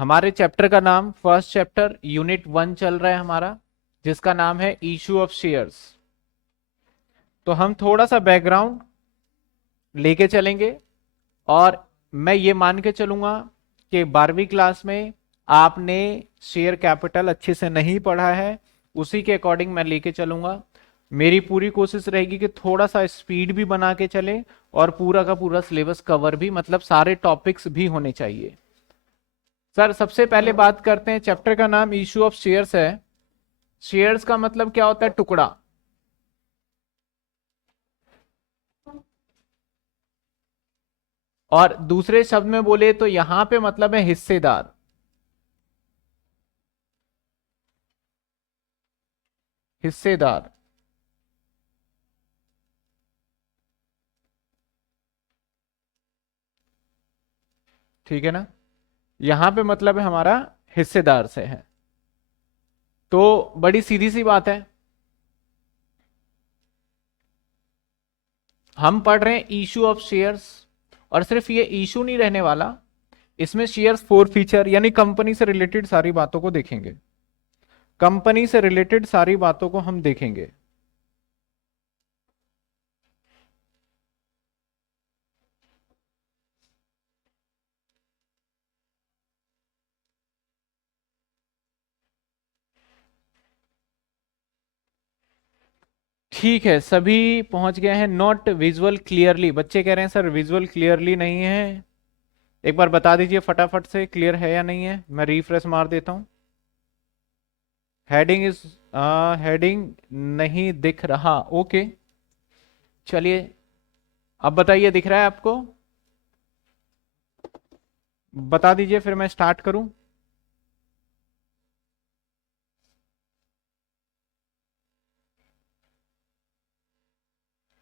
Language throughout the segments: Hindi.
हमारे चैप्टर का नाम, फर्स्ट चैप्टर यूनिट 1 चल रहा है हमारा, जिसका नाम है इशू ऑफ शेयर्स। तो हम थोड़ा सा बैकग्राउंड लेके चलेंगे, और मैं ये मान के चलूंगा कि 12वीं क्लास में आपने शेयर कैपिटल अच्छे से नहीं पढ़ा है, उसी के अकॉर्डिंग मैं लेके चलूंगा। मेरी पूरी कोशिश रहेगी कि थोड़ा सा स्पीड भी बना के चले, और पूरा का पूरा सिलेबस कवर भी, मतलब सारे टॉपिक्स भी होने चाहिए। सर सबसे पहले बात करते हैं, चैप्टर का नाम इशू ऑफ शेयर्स है। शेयर्स का मतलब क्या होता है? टुकड़ा। और दूसरे शब्द में बोले तो यहां पे मतलब है हिस्सेदार। हिस्सेदार, ठीक है ना? यहां पे मतलब है हमारा हिस्सेदार से है। तो बड़ी सीधी सी बात है, हम पढ़ रहे हैं इशू ऑफ शेयर्स। और सिर्फ ये इशू नहीं रहने वाला, इसमें शेयर्स फोर फीचर यानी कंपनी से रिलेटेड सारी बातों को देखेंगे। कंपनी से रिलेटेड सारी बातों को हम देखेंगे। ठीक है, सभी पहुंच गए हैं। नॉट विजुअल क्लियरली, बच्चे कह रहे हैं सर विजुअल क्लियरली नहीं है। एक बार बता दीजिए फटाफट से, क्लियर है या नहीं है? मैं रिफ्रेश मार देता हूं। हेडिंग इज, हेडिंग नहीं दिख रहा, ओके। चलिए, अब बताइए दिख रहा है आपको? बता दीजिए फिर मैं स्टार्ट करूं।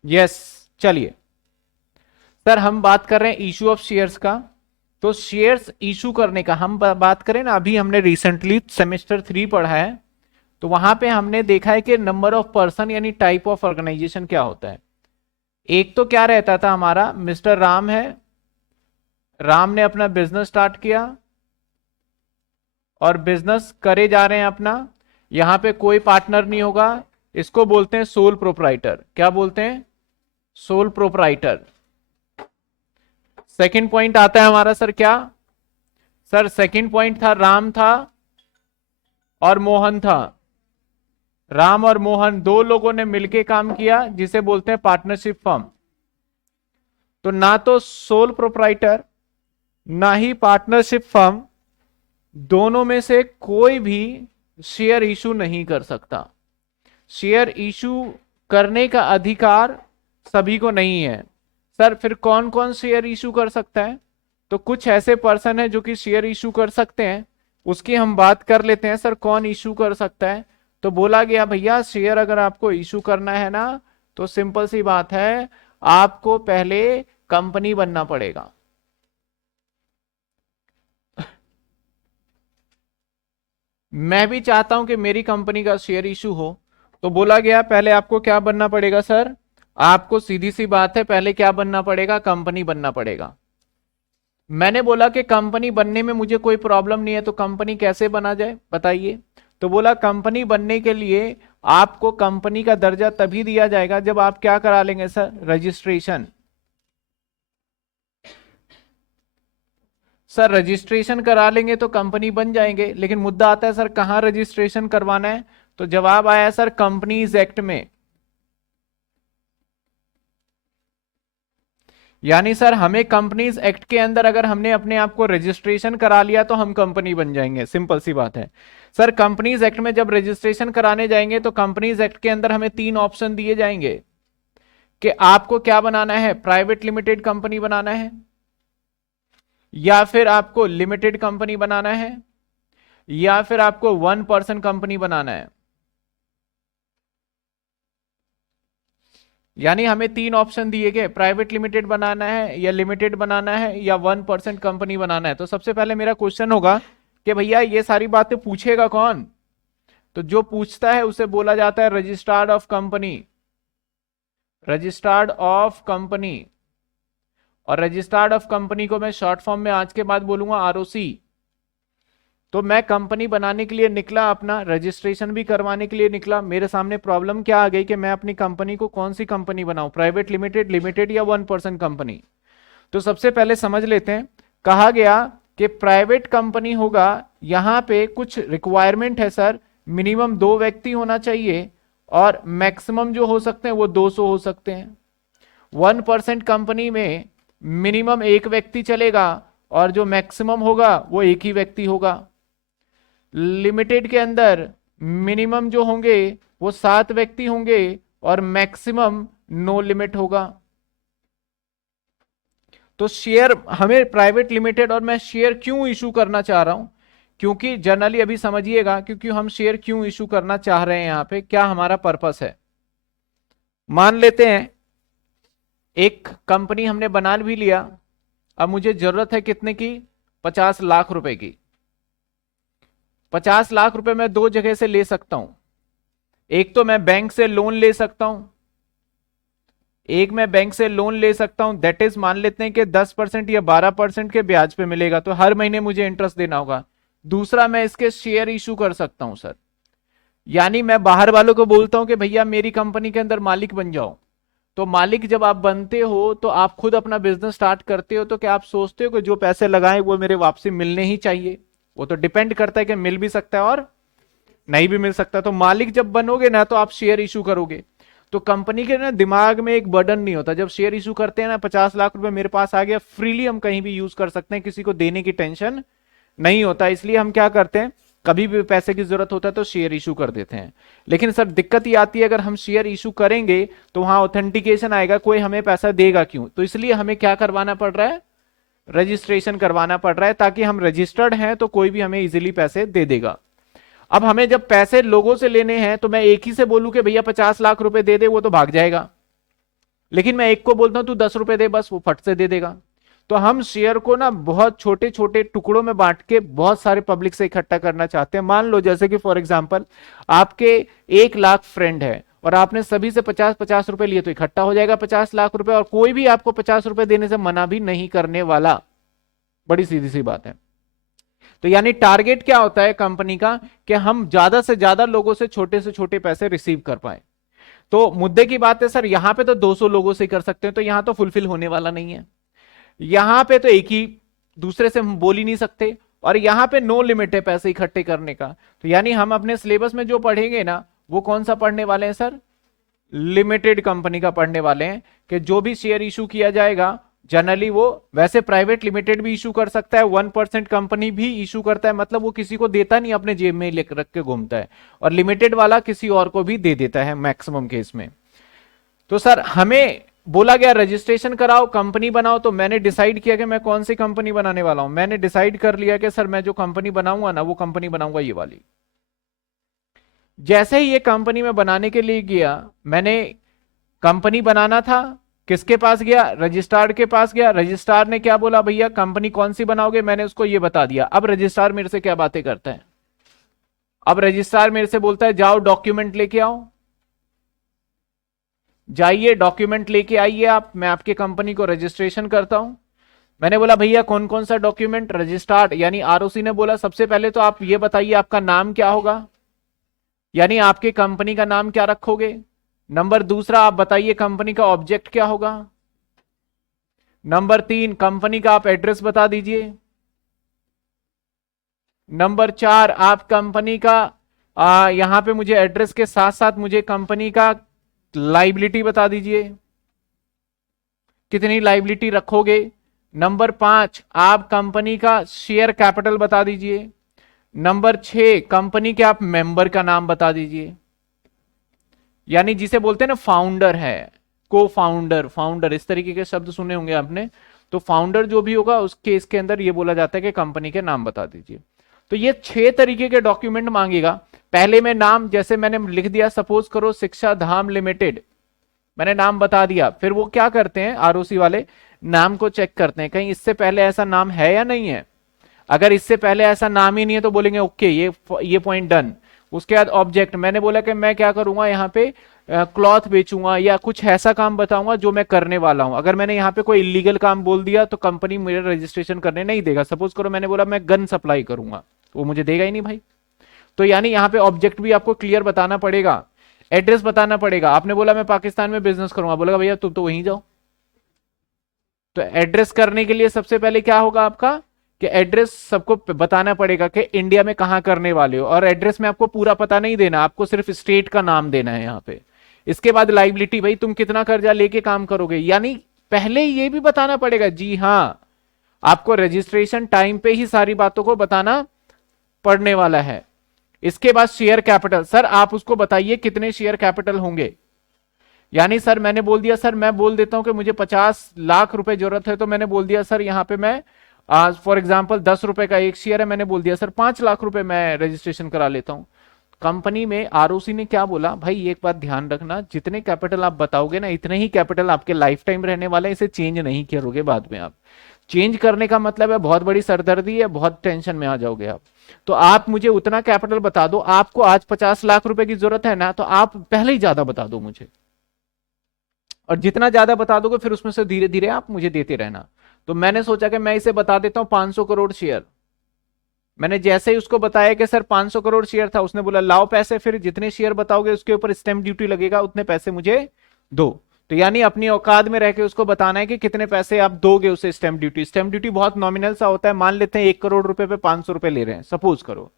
यस, चलिए। सर हम बात कर रहे हैं इशू ऑफ शेयर्स का। तो शेयर्स इशू करने का हम बात करें ना, अभी हमने रिसेंटली सेमेस्टर 3 पढ़ा है। तो वहां पे हमने देखा है कि नंबर ऑफ पर्सन यानी टाइप ऑफ ऑर्गेनाइजेशन क्या होता है। एक तो क्या रहता था हमारा, मिस्टर राम है, राम ने अपना बिजनेस स्टार्ट किया और बिजनेस करे जा रहे हैं अपना। यहां पे कोई पार्टनर नहीं होगा, इसको बोलते हैं सोल प्रोप्राइटर। क्या बोलते हैं? Sole proprietor. सेकंड पॉइंट आता है हमारा सर क्या? सर सेकंड पॉइंट था, राम था और मोहन था। राम और मोहन दो लोगों ने मिलके काम किया, जिसे बोलते हैं पार्टनरशिप फर्म। तो ना तो सोल प्रोप्राइटर, ना ही पार्टनरशिप फर्म, दोनों में से कोई भी शेयर इशू नहीं कर सकता। शेयर इशू करने का अधिकार सभी को नहीं है। सर फिर कौन कौन शेयर इशू कर सकता है? तो कुछ ऐसे पर्सन है जो कि शेयर इशू कर सकते हैं, उसकी हम बात कर लेते हैं। सर कौन इशू कर सकता है? तो बोला गया भैया शेयर अगर आपको इशू करना है ना, तो सिंपल सी बात है, आपको पहले कंपनी बनना पड़ेगा। मैं भी चाहता हूं कि मेरी कंपनी का शेयर इशू हो। तो बोला गया पहले आपको क्या बनना पड़ेगा सर? आपको सीधी सी बात है, पहले क्या बनना पड़ेगा? कंपनी बनना पड़ेगा। मैंने बोला कि कंपनी बनने में मुझे कोई प्रॉब्लम नहीं है, तो कंपनी कैसे बना जाए बताइए। तो बोला कंपनी बनने के लिए आपको कंपनी का दर्जा तभी दिया जाएगा जब आप क्या करा लेंगे सर? रजिस्ट्रेशन। सर रजिस्ट्रेशन करा लेंगे तो कंपनी बन जाएंगे, लेकिन मुद्दा आता है सर कहाँ रजिस्ट्रेशन करवाना है? तो जवाब आया सर कंपनीज एक्ट में। यानी सर हमें कंपनीज एक्ट के अंदर अगर हमने अपने आप को रजिस्ट्रेशन करा लिया तो हम कंपनी बन जाएंगे, सिंपल सी बात है। सर कंपनीज एक्ट में जब रजिस्ट्रेशन कराने जाएंगे तो कंपनीज एक्ट के अंदर हमें तीन ऑप्शन दिए जाएंगे कि आपको क्या बनाना है, प्राइवेट लिमिटेड कंपनी बनाना है, या फिर आपको लिमिटेड कंपनी बनाना है, या फिर आपको वन पर्सन कंपनी बनाना है। यानी हमें तीन ऑप्शन दिए गए, प्राइवेट लिमिटेड बनाना है, या लिमिटेड बनाना है, या 1% कंपनी बनाना है। तो सबसे पहले मेरा क्वेश्चन होगा कि भैया ये सारी बातें पूछेगा कौन? तो जो पूछता है उसे बोला जाता है registered of company. Registered of company. और रजिस्ट्रार्ड ऑफ कंपनी को मैं शॉर्ट फॉर्म में आज के बाद बोलूंगा आरओसी। तो मैं कंपनी बनाने के लिए निकला, अपना रजिस्ट्रेशन भी करवाने के लिए निकला। मेरे सामने प्रॉब्लम क्या आ गई कि मैं अपनी कंपनी को कौन सी कंपनी बनाऊं, प्राइवेट लिमिटेड, लिमिटेड या 1% कंपनी। तो सबसे पहले समझ लेते हैं। कहा गया कि प्राइवेट कंपनी होगा, यहां पे कुछ रिक्वायरमेंट है सर, मिनिमम 2 व्यक्ति होना चाहिए और मैक्सिमम जो हो सकते हैं वो 200 हो सकते हैं। 1% कंपनी में मिनिमम 1 व्यक्ति चलेगा और जो मैक्सिमम होगा वो 1 ही व्यक्ति होगा। लिमिटेड के अंदर मिनिमम जो होंगे वो 7 व्यक्ति होंगे और मैक्सिमम नो लिमिट होगा। तो शेयर हमें प्राइवेट लिमिटेड, और मैं शेयर क्यों इशू करना चाह रहा हूं, क्योंकि जनरली अभी समझिएगा क्योंकि हम शेयर क्यों इशू करना चाह रहे हैं, यहां पे क्या हमारा पर्पस है। मान लेते हैं एक कंपनी हमने बना भी लिया, अब मुझे जरूरत है कितने की, 50 लाख रुपए की। 50 लाख रुपए मैं 2 जगह से ले सकता हूं। एक तो मैं बैंक से लोन ले सकता हूं, एक मैं बैंक से लोन ले सकता हूं, दैट इज मान लेते हैं कि 10% या 12% के ब्याज पे मिलेगा, तो हर महीने मुझे इंटरेस्ट देना होगा। दूसरा मैं इसके शेयर इशू कर सकता हूं सर, यानी मैं बाहर वालों को बोलता हूं कि भैया मेरी कंपनी के अंदर मालिक बन जाओ। तो मालिक जब आप बनते हो तो आप खुद अपना बिजनेस स्टार्ट करते हो, तो क्या आप सोचते हो कि जो पैसे लगाए वो मेरे वापसी मिलने ही चाहिए? वो तो डिपेंड करता है कि मिल भी सकता है और नहीं भी मिल सकता। तो मालिक जब बनोगे ना तो आप शेयर इशू करोगे। तो कंपनी के ना दिमाग में एक बर्डन नहीं होता, जब शेयर इशू करते हैं ना, 50 लाख रुपए मेरे पास आ गया, फ्रीली हम कहीं भी यूज कर सकते हैं, किसी को देने की टेंशन नहीं होता। इसलिए हम क्या करते हैं, कभी भी पैसे की जरूरत होता है तो शेयर इशू कर देते हैं। लेकिन सर दिक्कत ये आती है, अगर हम शेयर इशू करेंगे तो वहां ऑथेंटिकेशन आएगा, कोई हमें पैसा देगा क्यों? तो इसलिए हमें क्या करवाना पड़ रहा है, रजिस्ट्रेशन करवाना पड़ रहा है, ताकि हम रजिस्टर्ड हैं तो कोई भी हमें इजीली पैसे दे देगा। अब हमें जब पैसे लोगों से लेने हैं तो मैं एक ही से बोलूं कि भैया 50 लाख रुपए दे दे, वो तो भाग जाएगा। लेकिन मैं एक को बोलता हूं तू 10 रुपए दे, बस वो फट से दे देगा। तो हम शेयर को ना बहुत छोटे छोटे टुकड़ों में बांट के बहुत सारे पब्लिक से इकट्ठा करना चाहते हैं। मान लो जैसे कि फॉर एग्जांपल आपके 1 लाख फ्रेंड है और आपने सभी से 50-50 रुपए लिए, तो इकट्ठा हो जाएगा 50 लाख रुपए, और कोई भी आपको 50 रुपए देने से मना भी नहीं करने वाला। बड़ी सीधी सी बात है। तो यानी टारगेट क्या होता है कंपनी का, कि हम ज्यादा से ज्यादा लोगों से छोटे पैसे रिसीव कर पाए। तो मुद्दे की बात है सर, यहां पे तो 200 लोगों से कर सकते हैं, तो यहां तो फुलफिल होने वाला नहीं है। यहां पे तो एक ही दूसरे से हम बोल ही नहीं सकते, और यहां पे नो लिमिट है पैसे इकट्ठे करने का। तो यानी हम अपने सिलेबस में जो पढ़ेंगे ना, वो कौन सा पढ़ने वाले हैं सर, लिमिटेड कंपनी का पढ़ने वाले हैं। कि जो भी शेयर इशू किया जाएगा जनरली, वो वैसे प्राइवेट लिमिटेड भी इशू कर सकता है, 1% कंपनी भी इशू करता है, मतलब वो किसी को देता नहीं, अपने जेब में रख के घूमता है, और लिमिटेड वाला किसी और को भी दे देता है मैक्सिमम केस में। तो सर हमें बोला गया रजिस्ट्रेशन कराओ, कंपनी बनाओ, तो मैंने डिसाइड किया कि मैं कौन सी कंपनी बनाने वाला हूं। मैंने डिसाइड कर लिया कि सर मैं जो कंपनी बनाऊंगा ना, वो कंपनी बनाऊंगा ये वाली। जैसे ही ये कंपनी में बनाने के लिए गया, मैंने कंपनी बनाना था, किसके पास गया, रजिस्ट्रार के पास गया। रजिस्ट्रार ने क्या बोला, भैया कंपनी कौन सी बनाओगे, मैंने उसको ये बता दिया। अब रजिस्ट्रार मेरे से क्या बातें करता है, अब रजिस्ट्रार मेरे से बोलता है जाओ डॉक्यूमेंट लेके आओ, जाइए डॉक्यूमेंट लेके आइए आप, मैं आपकी कंपनी को रजिस्ट्रेशन करता हूं। मैंने बोला भैया कौन कौन सा डॉक्यूमेंट, रजिस्ट्रार यानी आरओसी ने बोला सबसे पहले तो आप ये बताइए आपका नाम क्या होगा, यानी आपकी कंपनी का नाम क्या रखोगे। नंबर दूसरा, आप बताइए कंपनी का ऑब्जेक्ट क्या होगा। नंबर 3, कंपनी का आप एड्रेस बता दीजिए। नंबर 4, आप कंपनी का यहां पे मुझे एड्रेस के साथ साथ मुझे कंपनी का लाइबिलिटी बता दीजिए, कितनी लाइबिलिटी रखोगे। नंबर 5, आप कंपनी का शेयर कैपिटल बता दीजिए। नंबर 6, कंपनी के आप मेंबर का नाम बता दीजिए, यानी जिसे बोलते हैं ना फाउंडर है, को फाउंडर, फाउंडर इस तरीके के शब्द सुने होंगे आपने। तो फाउंडर जो भी होगा उसके इसके अंदर ये बोला जाता है कि कंपनी के नाम बता दीजिए। तो ये 6 तरीके के डॉक्यूमेंट मांगेगा। पहले में नाम, जैसे मैंने लिख दिया सपोज करो शिक्षा धाम लिमिटेड, मैंने नाम बता दिया। फिर वो क्या करते हैं आरओसी वाले, नाम को चेक करते हैं कहीं इससे पहले ऐसा नाम है या नहीं है। अगर इससे पहले ऐसा नाम ही नहीं है तो बोलेंगे ओके ये पॉइंट डन। उसके बाद ऑब्जेक्ट, मैंने बोला कि मैं क्या करूंगा यहाँ पे क्लॉथ बेचूंगा या कुछ ऐसा काम बताऊंगा जो मैं करने वाला हूं। अगर मैंने यहाँ पे कोई इलीगल काम बोल दिया तो कंपनी मुझे रजिस्ट्रेशन करने नहीं देगा। सपोज करो मैंने बोला मैं गन सप्लाई करूंगा, तो वो मुझे देगा ही नहीं भाई। तो यानी यहाँ पे ऑब्जेक्ट भी आपको क्लियर बताना पड़ेगा, एड्रेस बताना पड़ेगा। आपने बोला मैं पाकिस्तान में बिजनेस करूंगा, बोलेगा भैया तुम तो वहीं जाओ। तो एड्रेस करने के लिए सबसे पहले क्या होगा आपका, कि एड्रेस सबको बताना पड़ेगा कि इंडिया में कहां करने वाले हो। और एड्रेस में आपको पूरा पता नहीं देना, आपको सिर्फ स्टेट का नाम देना है यहाँ पे। इसके बाद लाइबिलिटी, भाई तुम कितना कर्जा लेके काम करोगे, यानी पहले ये भी बताना पड़ेगा। जी हाँ, आपको रजिस्ट्रेशन टाइम पे ही सारी बातों को बताना पड़ने वाला है। इसके बाद शेयर कैपिटल, सर आप उसको बताइए कितने शेयर कैपिटल होंगे। यानी सर मैंने बोल दिया, सर मैं बोल देता हूं कि मुझे 50 लाख रुपए जरूरत है, तो मैंने बोल दिया सर यहाँ पे मैं फॉर एग्जांपल 10 रुपए का एक शेयर है, मैंने बोल दिया सर 5 लाख रुपए मैं रजिस्ट्रेशन करा लेता हूं। कंपनी में आरओसी ने क्या बोला, भाई एक बात ध्यान रखना, जितने कैपिटल आप बताओगे ना इतने ही कैपिटल आपके लाइफ टाइम रहने वाला है, इसे चेंज नहीं करोगे बाद में। आप चेंज करने का मतलब है बहुत बड़ी सरदर्दी है, बहुत टेंशन में आ जाओगे आप। तो आप मुझे उतना कैपिटल बता दो, आपको आज 50 लाख रुपए की जरूरत है ना, तो आप पहले ही ज्यादा बता दो मुझे, और जितना ज्यादा बता दोगे फिर उसमें से धीरे धीरे आप मुझे देते रहना। तो मैंने सोचा कि मैं इसे बता देता हूं 500 करोड़ शेयर। मैंने जैसे ही उसको बताया कि सर 500 करोड़ शेयर था, उसने बोला लाओ पैसे, फिर जितने शेयर बताओगे उसके ऊपर स्टैंप ड्यूटी लगेगा, उतने पैसे मुझे दो। तो यानी अपनी औकात में रह के उसको बताना है कि कितने पैसे आप दोगे उसे स्टैंप ड्यूटी। स्टैंप ड्यूटी बहुत नॉमिनल सा होता है, मान लेते हैं 1 करोड़ रुपए पे 500 रुपए ले रहे हैं सपोज करो,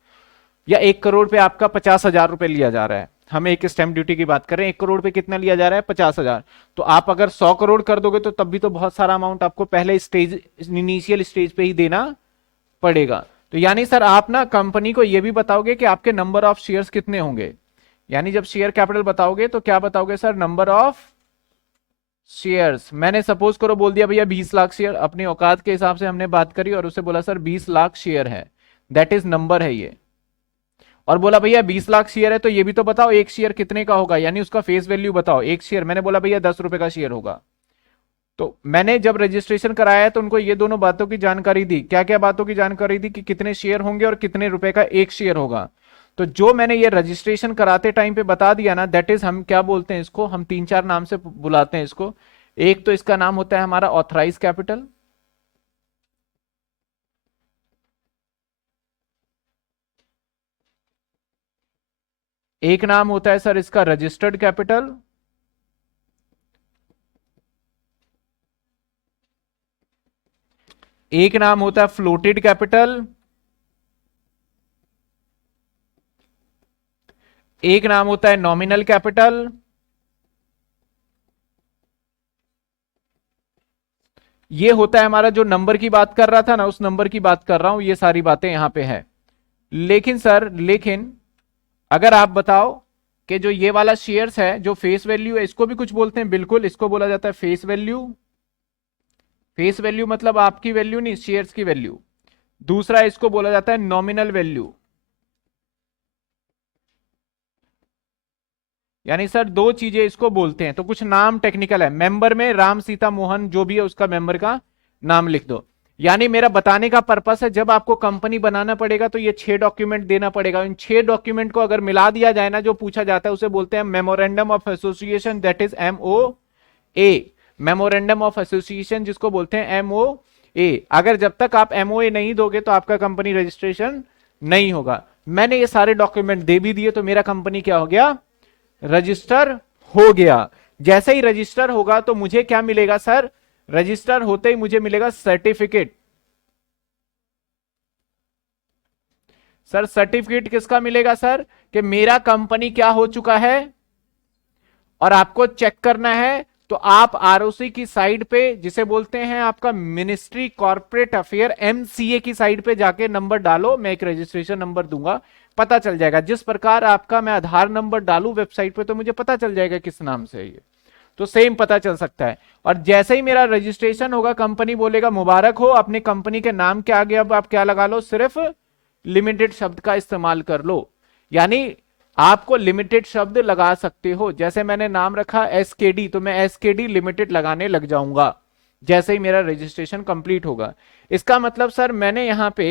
या 1 करोड़ पे आपका 50,000 रुपए लिया जा रहा है। हम एक स्टैंप ड्यूटी की बात कर रहे हैं, 1 करोड़ पे कितना लिया जा रहा है, 50,000। तो आप अगर 100 करोड़ कर दोगे तो तब भी तो बहुत सारा अमाउंट आपको पहले स्टेज, इनिशियल स्टेज पे ही देना पड़ेगा। तो यानी सर आप ना कंपनी को यह भी बताओगे कि आपके नंबर ऑफ शेयर्स कितने होंगे। यानी जब शेयर कैपिटल बताओगे तो क्या बताओगे, सर नंबर ऑफ शेयर्स। मैंने सपोज करो बोल दिया भैया 20 लाख शेयर, अपनी औकात के हिसाब से हमने बात करी और उसे बोला सर 20 लाख शेयर है, दैट इज नंबर है ये। और बोला भैया 20 लाख शेयर है तो ये भी तो बताओ एक शेयर कितने का होगा, यानी उसका फेस वैल्यू बताओ। एक शेयर मैंने बोला भैया 10 रुपए का शेयर होगा। तो मैंने जब रजिस्ट्रेशन कराया तो उनको ये दोनों बातों की जानकारी दी। क्या क्या बातों की जानकारी दी, कि कितने शेयर होंगे और कितने रुपए का एक शेयर होगा। तो जो मैंने ये रजिस्ट्रेशन कराते टाइम पे बता दिया ना, दैट इज हम क्या बोलते हैं इसको, हम 3-4 नाम से बुलाते हैं इसको। एक तो इसका नाम होता है हमारा ऑथराइज कैपिटल, एक नाम होता है सर इसका रजिस्टर्ड कैपिटल, एक नाम होता है फ्लोटेड कैपिटल, एक नाम होता है नॉमिनल कैपिटल, ये होता है हमारा जो नंबर की बात कर रहा था ना, उस नंबर की बात कर रहा हूं, ये सारी बातें यहां पे है। लेकिन सर लेकिन अगर आप बताओ कि जो ये वाला शेयर्स है, जो फेस वैल्यू है, इसको भी कुछ बोलते हैं, बिल्कुल इसको बोला जाता है फेस वैल्यू। फेस वैल्यू मतलब आपकी वैल्यू नहीं, शेयर्स की वैल्यू। दूसरा इसको बोला जाता है नॉमिनल वैल्यू। यानी सर दो चीजें इसको बोलते हैं। तो कुछ नाम टेक्निकल है, मेंबर में राम सीता मोहन जो भी है उसका मेंबर का नाम लिख दो। यानी मेरा बताने का पर्पस है, जब आपको कंपनी बनाना पड़ेगा तो ये 6 डॉक्यूमेंट देना पड़ेगा। इन 6 डॉक्यूमेंट को अगर मिला दिया जाए ना, जो पूछा जाता है उसे बोलते हैं memorandum of association, that is MOA। Memorandum of association जिसको बोलते हैं MOA। अगर जब तक आप MOA नहीं दोगे तो आपका कंपनी रजिस्ट्रेशन नहीं होगा। मैंने ये सारे डॉक्यूमेंट दे भी दिए तो मेरा कंपनी क्या हो गया, रजिस्टर हो गया। जैसे ही रजिस्टर होगा तो मुझे क्या मिलेगा सर, रजिस्टर होते ही मुझे मिलेगा सर्टिफिकेट। सर सर्टिफिकेट किसका मिलेगा सर, कि मेरा कंपनी क्या हो चुका है। और आपको चेक करना है तो आप आरओसी की साइड पे, जिसे बोलते हैं आपका मिनिस्ट्री कॉर्पोरेट अफेयर MCA की साइड पे जाके नंबर डालो, मैं एक रजिस्ट्रेशन नंबर दूंगा, पता चल जाएगा। जिस प्रकार आपका मैं आधार नंबर डालू वेबसाइट पे तो मुझे पता चल जाएगा किस नाम से है ये, तो सेम पता चल सकता है। और जैसे ही मेरा रजिस्ट्रेशन होगा कंपनी बोलेगा मुबारक हो, अपने कंपनी के नाम के आगे अब आप क्या लगा लो, सिर्फ लिमिटेड शब्द का इस्तेमाल कर लो। यानी आपको लिमिटेड शब्द लगा सकते हो। जैसे मैंने नाम रखा SKD, तो मैं SKD लिमिटेड लगाने लग जाऊंगा जैसे ही मेरा रजिस्ट्रेशन कंप्लीट होगा। इसका मतलब सर मैंने यहां पे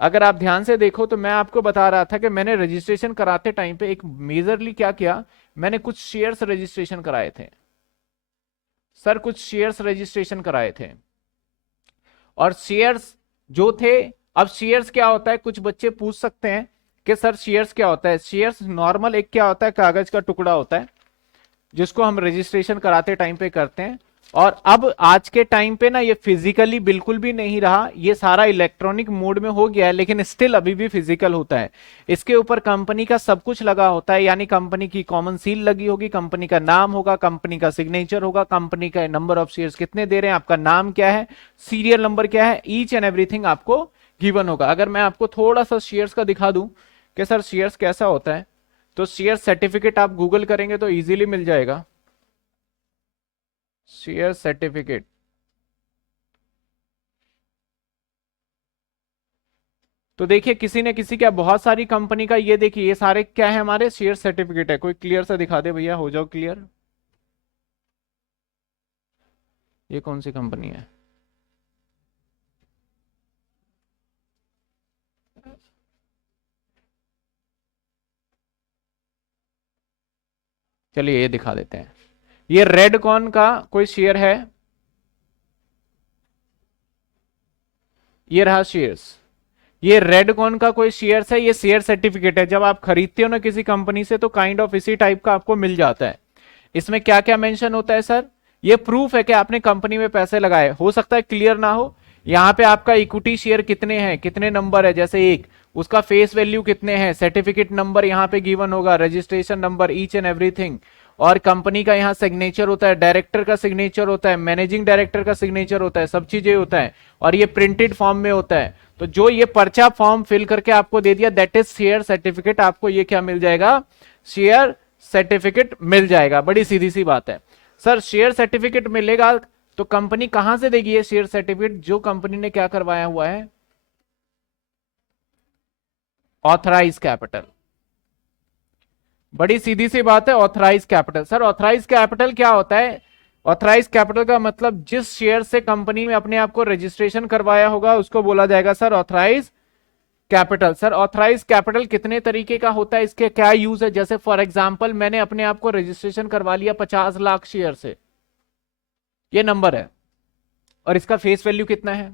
अगर आप ध्यान से देखो तो मैं आपको बता रहा था कि मैंने रजिस्ट्रेशन कराते टाइम पे एक मेजरली क्या किया, मैंने कुछ शेयर्स रजिस्ट्रेशन कराए थे सर, कुछ शेयर्स रजिस्ट्रेशन कराए थे। और शेयर्स जो थे, अब शेयर्स क्या होता है, कुछ बच्चे पूछ सकते हैं कि सर शेयर्स क्या होता है। शेयर्स नॉर्मल एक क्या होता है, कागज का टुकड़ा होता है जिसको हम रजिस्ट्रेशन कराते टाइम पे करते हैं। और अब आज के टाइम पे ना ये फिजिकली बिल्कुल भी नहीं रहा, ये सारा इलेक्ट्रॉनिक मोड में हो गया है, लेकिन स्टिल अभी भी फिजिकल होता है। इसके ऊपर कंपनी का सब कुछ लगा होता है, यानी कंपनी की कॉमन सील लगी होगी, कंपनी का नाम होगा, कंपनी का सिग्नेचर होगा, कंपनी का नंबर ऑफ शेयर्स कितने दे रहे हैं, आपका नाम क्या है, सीरियल नंबर क्या है, ईच एंड एवरीथिंग आपको गिवन होगा। अगर मैं आपको थोड़ा सा शेयर्स का दिखा दूं कि सर शेयर्स कैसा होता है, तो शेयर सर्टिफिकेट आप गूगल करेंगे तो इजीली मिल जाएगा। शेयर सर्टिफिकेट, तो देखिए किसी ने किसी क्या, बहुत सारी कंपनी का, ये देखिए ये सारे क्या है, हमारे शेयर सर्टिफिकेट है। कोई क्लियर सा दिखा दे भैया, हो जाओ क्लियर। ये कौन सी कंपनी है, चलिए ये दिखा देते हैं। ये रेडकॉन का कोई शेयर है, ये रहा शेयर्स। ये रेडकॉन का कोई शेयर्स है, ये शेयर सर्टिफिकेट है। जब आप खरीदते हो ना किसी कंपनी से तो काइंड ऑफ इसी टाइप का आपको मिल जाता है। इसमें क्या क्या मेंशन होता है सर, ये प्रूफ है कि आपने कंपनी में पैसे लगाए। हो सकता है क्लियर ना हो, यहाँ पे आपका इक्विटी शेयर कितने हैं, कितने नंबर है, जैसे एक, उसका फेस वैल्यू कितने हैं, सर्टिफिकेट नंबर यहाँ पे गिवन होगा, registration number, each and everything. और कंपनी का यहाँ सिग्नेचर होता है, डायरेक्टर का सिग्नेचर होता है, मैनेजिंग डायरेक्टर का सिग्नेचर होता है, सब चीजें होता है। और ये प्रिंटेड फॉर्म में होता है। तो जो ये पर्चा फॉर्म फिल करके आपको दे दिया, दैट इज शेयर सर्टिफिकेट। आपको ये क्या मिल जाएगा, शेयर सर्टिफिकेट मिल जाएगा। बड़ी सीधी सी बात है। सर शेयर सर्टिफिकेट मिलेगा तो कंपनी कहां से देगी ये शेयर सर्टिफिकेट, जो कंपनी ने क्या करवाया हुआ है, ऑथराइज कैपिटल। बड़ी सीधी सी बात है, authorise capital. Sir authorise capital क्या होता है, ऑथराइज कैपिटल का मतलब जिस शेयर से कंपनी में अपने आप को रजिस्ट्रेशन करवाया होगा उसको बोला जाएगा sir authorise capital. Sir authorise capital कितने तरीके का होता है, इसके क्या यूज है, जैसे फॉर एग्जांपल मैंने अपने आप को रजिस्ट्रेशन करवा लिया 50 लाख शेयर से, ये नंबर है, और इसका फेस वैल्यू कितना है,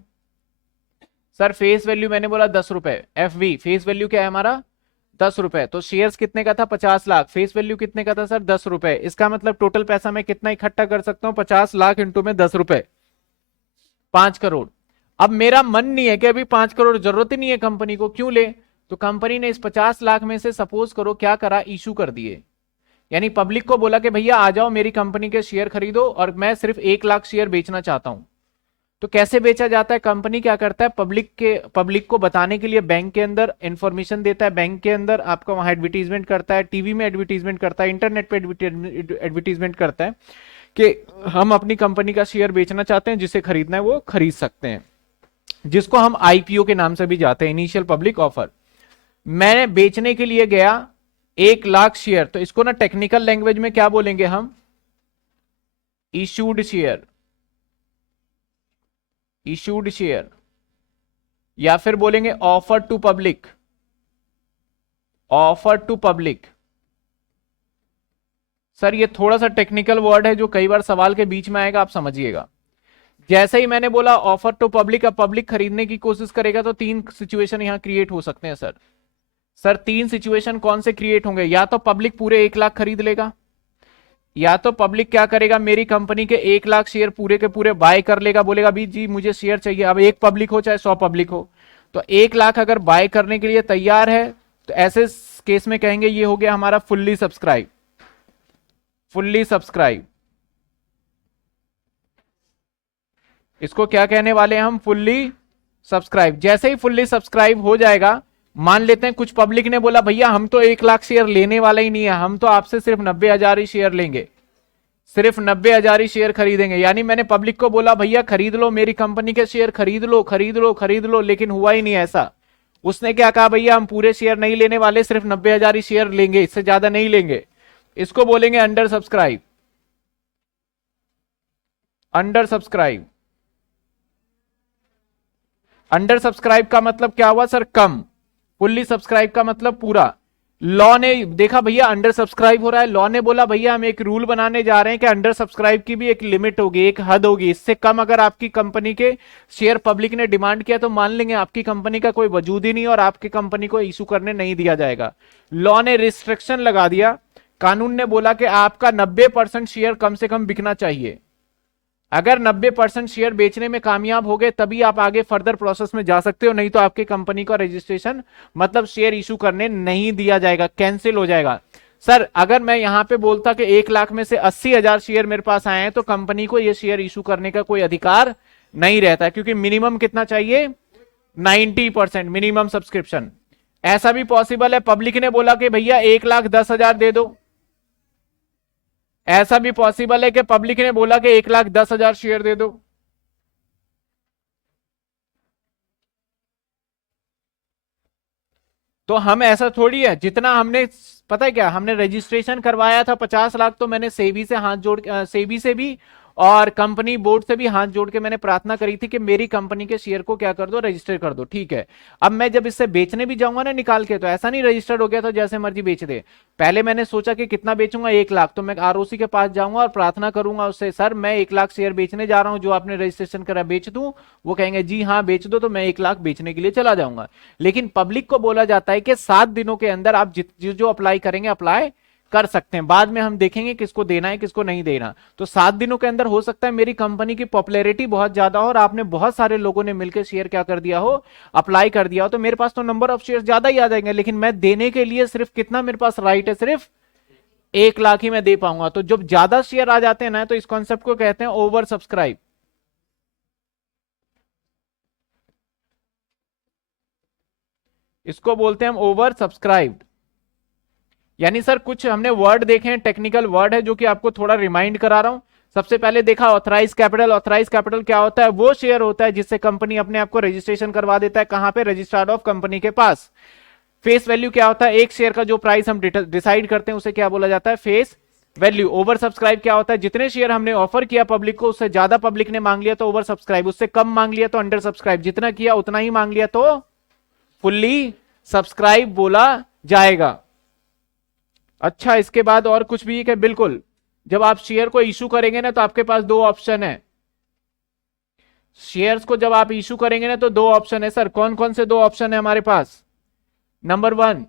सर फेस वैल्यू मैंने बोला 10 रुपए, FV फेस वैल्यू क्या है हमारा, 10 रुपए। तो शेयर्स कितने का था, 50 लाख, फेस वैल्यू कितने का था सर, 10 रुपए। इसका मतलब टोटल पैसा मैं कितना इकट्ठा कर सकता हूं, 50 लाख इंटू में 10 रुपए, 5 करोड़। अब मेरा मन नहीं है कि अभी 5 करोड़ जरूरत ही नहीं है कंपनी को, क्यों ले, तो कंपनी ने इस 50 लाख में से सपोज करो क्या करा, इशू कर दिए, यानी पब्लिक को बोला कि भैया आ जाओ मेरी कंपनी के शेयर खरीदो, और मैं सिर्फ 1 लाख शेयर बेचना चाहता हूं। तो कैसे बेचा जाता है, कंपनी क्या करता है, पब्लिक को बताने के लिए बैंक के अंदर इंफॉर्मेशन देता है, बैंक के अंदर आपका वहां एडवर्टीजमेंट करता है, टीवी में एडवर्टीजमेंट करता है, इंटरनेट पे एडवर्टीजमेंट करता है कि हम अपनी कंपनी का शेयर बेचना चाहते हैं, जिसे खरीदना है वो खरीद सकते हैं, जिसको हम IPO के नाम से भी जाते हैं, इनिशियल पब्लिक ऑफर। मैं बेचने के लिए गया 1 लाख शेयर, तो इसको ना टेक्निकल लैंग्वेज में क्या बोलेंगे हम, इशूड शेयर, इशूड शेयर, या फिर बोलेंगे offer to public, offer to public. Sir ये थोड़ा सा टेक्निकल वर्ड है जो कई बार सवाल के बीच में आएगा, आप समझिएगा। जैसे ही मैंने बोला ऑफर टू पब्लिक, अब पब्लिक खरीदने की कोशिश करेगा तो 3 सिचुएशन यहां क्रिएट हो सकते हैं सर। सर 3 सिचुएशन कौन से क्रिएट होंगे, या तो पब्लिक पूरे 1 लाख खरीद लेगा, या तो पब्लिक क्या करेगा, मेरी कंपनी के 1 लाख शेयर पूरे के पूरे बाय कर लेगा, बोलेगा भी जी मुझे शेयर चाहिए। अब 1 पब्लिक हो चाहे 100 पब्लिक हो, तो 1 लाख अगर बाय करने के लिए तैयार है तो ऐसे केस में कहेंगे ये हो गया हमारा फुल्ली सब्सक्राइब, फुल्ली सब्सक्राइब। इसको क्या कहने वाले हैं हम, फुल्ली सब्सक्राइब। जैसे ही फुल्ली सब्सक्राइब हो जाएगा, मान लेते हैं कुछ पब्लिक ने बोला भैया हम तो 1 लाख शेयर लेने वाला ही नहीं है, हम तो आपसे सिर्फ 90,000 ही शेयर लेंगे, सिर्फ 90,000 ही शेयर खरीदेंगे। यानी मैंने पब्लिक को बोला भैया खरीद लो मेरी कंपनी के शेयर, खरीद लो खरीद लो खरीद लो, लेकिन हुआ ही नहीं ऐसा। उसने क्या कहा, भैया हम पूरे शेयर नहीं लेने वाले, सिर्फ 90,000 ही शेयर लेंगे, इससे ज्यादा नहीं लेंगे। इसको बोलेंगे under subscribe, under subscribe. Under subscribe का मतलब क्या हुआ सर? कम। फुल्ली सब्सक्राइब का मतलब पूरा। लॉ ने देखा भैया अंडर सब्सक्राइब हो रहा है, लॉ ने बोला भैया हम एक रूल बनाने जा रहे हैं कि अंडर सब्सक्राइब की भी एक लिमिट होगी, एक हद होगी, इससे कम अगर आपकी कंपनी के शेयर पब्लिक ने डिमांड किया तो मान लेंगे आपकी कंपनी का कोई वजूद ही नहीं और आपकी कंपनी को इशू करने नहीं दिया जाएगा। लॉ ने रिस्ट्रिक्शन लगा दिया, कानून ने बोला कि आपका 90% शेयर कम से कम बिकना चाहिए। अगर 90% शेयर बेचने में कामयाब हो गए तभी आप आगे फर्दर प्रोसेस में जा सकते हो, नहीं तो आपकी कंपनी का रजिस्ट्रेशन मतलब शेयर इशू करने नहीं दिया जाएगा, कैंसिल हो जाएगा। सर अगर मैं यहां पे बोलता कि 1 लाख में से 80,000 शेयर मेरे पास आए हैं तो कंपनी को यह शेयर इशू करने का कोई अधिकार नहीं रहता, क्योंकि मिनिमम कितना चाहिए? 90% मिनिमम सब्सक्रिप्शन। ऐसा भी पॉसिबल है पब्लिक ने बोला कि भैया 1,10,000 दे दो, ऐसा भी पॉसिबल है कि पब्लिक ने बोला कि 1,10,000 शेयर दे दो। तो हम ऐसा थोड़ी है, जितना हमने पता है क्या हमने रजिस्ट्रेशन करवाया था 50 लाख, तो मैंने सेबी से हाथ जोड़ सेबी से भी और कंपनी बोर्ड से भी हाथ जोड़ के मैंने प्रार्थना करी थी कि मेरी कंपनी के शेयर को क्या कर दो, रजिस्टर कर दो। ठीक है, अब मैं जब इससे बेचने भी जाऊंगा ना निकाल के, तो ऐसा नहीं रजिस्टर्ड हो गया तो जैसे मर्जी बेच दे। पहले मैंने सोचा कि कितना बेचूंगा, 1 लाख, तो मैं आरओसी के पास जाऊंगा और प्रार्थना करूंगा उससे, सर मैं 1 लाख शेयर बेचने जा रहा हूं, जो आपने रजिस्ट्रेशन करा बेच दूं? वो कहेंगे जी हाँ बेच दो, तो मैं 1 लाख बेचने के लिए चला जाऊंगा। लेकिन पब्लिक को बोला जाता है कि 7 दिनों के अंदर आप जो अप्लाई करेंगे अप्लाई कर सकते हैं, बाद में हम देखेंगे किसको देना है किसको नहीं देना। तो 7 दिनों के अंदर हो सकता है मेरी कंपनी की पॉपुलैरिटी बहुत ज्यादा हो और आपने बहुत सारे लोगों ने मिलकर शेयर क्या कर दिया हो, अप्लाई कर दिया हो, तो मेरे पास तो नंबर ऑफ शेयर ज्यादा ही आ जाएंगे, लेकिन मैं देने के लिए सिर्फ कितना मेरे पास राइट है? सिर्फ 1 लाख ही मैं दे पाऊंगा। तो जब ज्यादा शेयर आ जाते हैं ना, तो इस कॉन्सेप्ट को कहते हैं ओवर सब्सक्राइब। इसको बोलते हैं हम ओवर सब्सक्राइब्ड। यानी सर कुछ हमने वर्ड देखे हैं, टेक्निकल वर्ड है जो कि आपको थोड़ा रिमाइंड करा रहा हूं। सबसे पहले देखा ऑथराइज कैपिटल। ऑथराइज कैपिटल क्या होता है? वो शेयर होता है जिससे कंपनी अपने आप को रजिस्ट्रेशन करवा देता है, कहां पे? रजिस्ट्रार ऑफ कंपनी के पास। फेस वैल्यू क्या होता है? एक शेयर का जो प्राइस हम डिसाइड करते हैं उसे क्या बोला जाता है? Face value. ओवर सब्सक्राइब क्या होता है? जितने शेयर हमने ऑफर किया पब्लिक को, उससे ज्यादा पब्लिक ने मांग लिया तो ओवर सब्सक्राइब, उससे कम मांग लिया तो अंडर सब्सक्राइब, जितना किया उतना ही मांग लिया तो फुल्ली सब्सक्राइब बोला जाएगा। अच्छा, इसके बाद और कुछ भी है? बिल्कुल। जब आप शेयर को इशू करेंगे ना, तो आपके पास दो ऑप्शन है। शेयर्स को जब आप इशू करेंगे ना, तो दो ऑप्शन है सर। कौन कौन से दो ऑप्शन है हमारे पास? नंबर 1,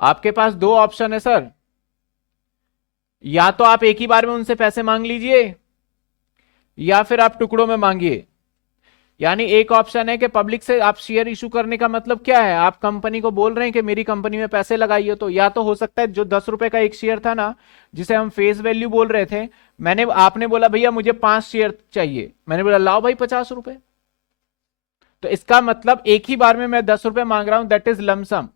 आपके पास दो ऑप्शन है सर। या तो आप एक ही बार में उनसे पैसे मांग लीजिए, या फिर आप टुकड़ों में मांगिए। यानी एक ऑप्शन है कि पब्लिक से आप शेयर इशू करने का मतलब क्या है? आप कंपनी को बोल रहे हैं कि मेरी कंपनी में पैसे लगाइए। तो या तो हो सकता है जो 10 रुपए का एक शेयर था ना, जिसे हम फेस वैल्यू बोल रहे थे, आपने बोला भैया मुझे 5 शेयर चाहिए, मैंने बोला लाओ भाई 50 रुपए। तो इसका मतलब एक ही बार में मैं 10 रुपए मांग रहा हूं, दैट इज लमसम।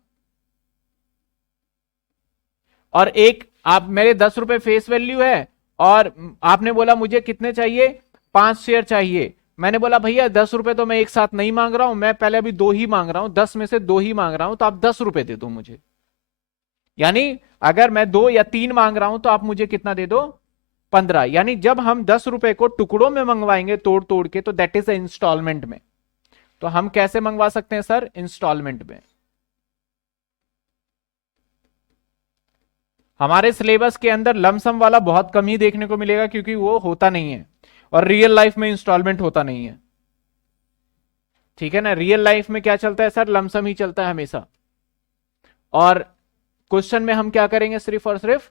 और एक आप मेरे 10 रुपए फेस वैल्यू है, और आपने बोला मुझे कितने चाहिए? 5 शेयर चाहिए। मैंने बोला भैया 10 रुपए तो मैं एक साथ नहीं मांग रहा हूं, मैं पहले अभी 2 ही मांग रहा हूं, 10 में से 2 ही मांग रहा हूं, तो आप 10 रुपए दे दो मुझे। यानी अगर मैं 2 या 3 मांग रहा हूं तो आप मुझे कितना दे दो? 15। यानी जब हम 10 रुपए को टुकड़ों में मंगवाएंगे तोड़ तोड़ के, तो दैट इज इंस्टॉलमेंट में। तो हम कैसे मंगवा सकते हैं सर? इंस्टॉलमेंट में। हमारे सिलेबस के अंदर लमसम वाला बहुत कम ही देखने को मिलेगा, क्योंकि वो होता नहीं है, और रियल लाइफ में इंस्टॉलमेंट होता नहीं है। ठीक है ना? रियल लाइफ में क्या चलता है सर? लमसम ही चलता है हमेशा। और क्वेश्चन में हम क्या करेंगे? सिर्फ और सिर्फ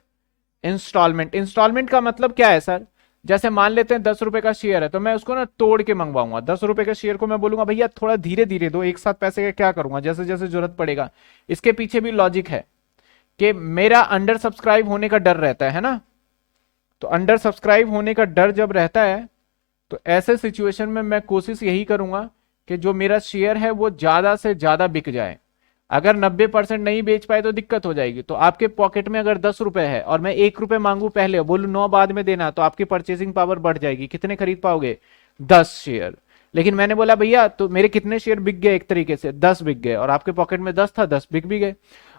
इंस्टॉलमेंट। इंस्टॉलमेंट का मतलब क्या है सर? जैसे मान लेते हैं 10 रुपए का शेयर है, तो मैं उसको ना तोड़ के मंगवाऊंगा। 10 रुपए के शेयर को मैं बोलूंगा भैया थोड़ा धीरे धीरे दो, एक साथ पैसे का क्या करूंगा, जैसे जैसे जरूरत पड़ेगा। इसके पीछे भी लॉजिक है कि मेरा अंडर सब्सक्राइब होने का डर रहता है ना। तो अंडर सब्सक्राइब होने का डर जब रहता है, तो ऐसे सिचुएशन में मैं कोशिश यही करूंगा कि जो मेरा शेयर है वो ज्यादा से ज्यादा बिक जाए। अगर 90% नहीं बेच पाए तो दिक्कत हो जाएगी। तो आपके पॉकेट में अगर 10 रुपए है और मैं 1 रुपए मांगू पहले, बोलू 9 बाद में देना, तो आपकी परचेसिंग पावर बढ़ जाएगी। कितने खरीद पाओगे? 10 शेयर। लेकिन मैंने बोला भैया तो मेरे कितने शेयर बिक गए? एक तरीके से 10 बिक गए, और आपके पॉकेट में 10 था, 10 बिक भी गए।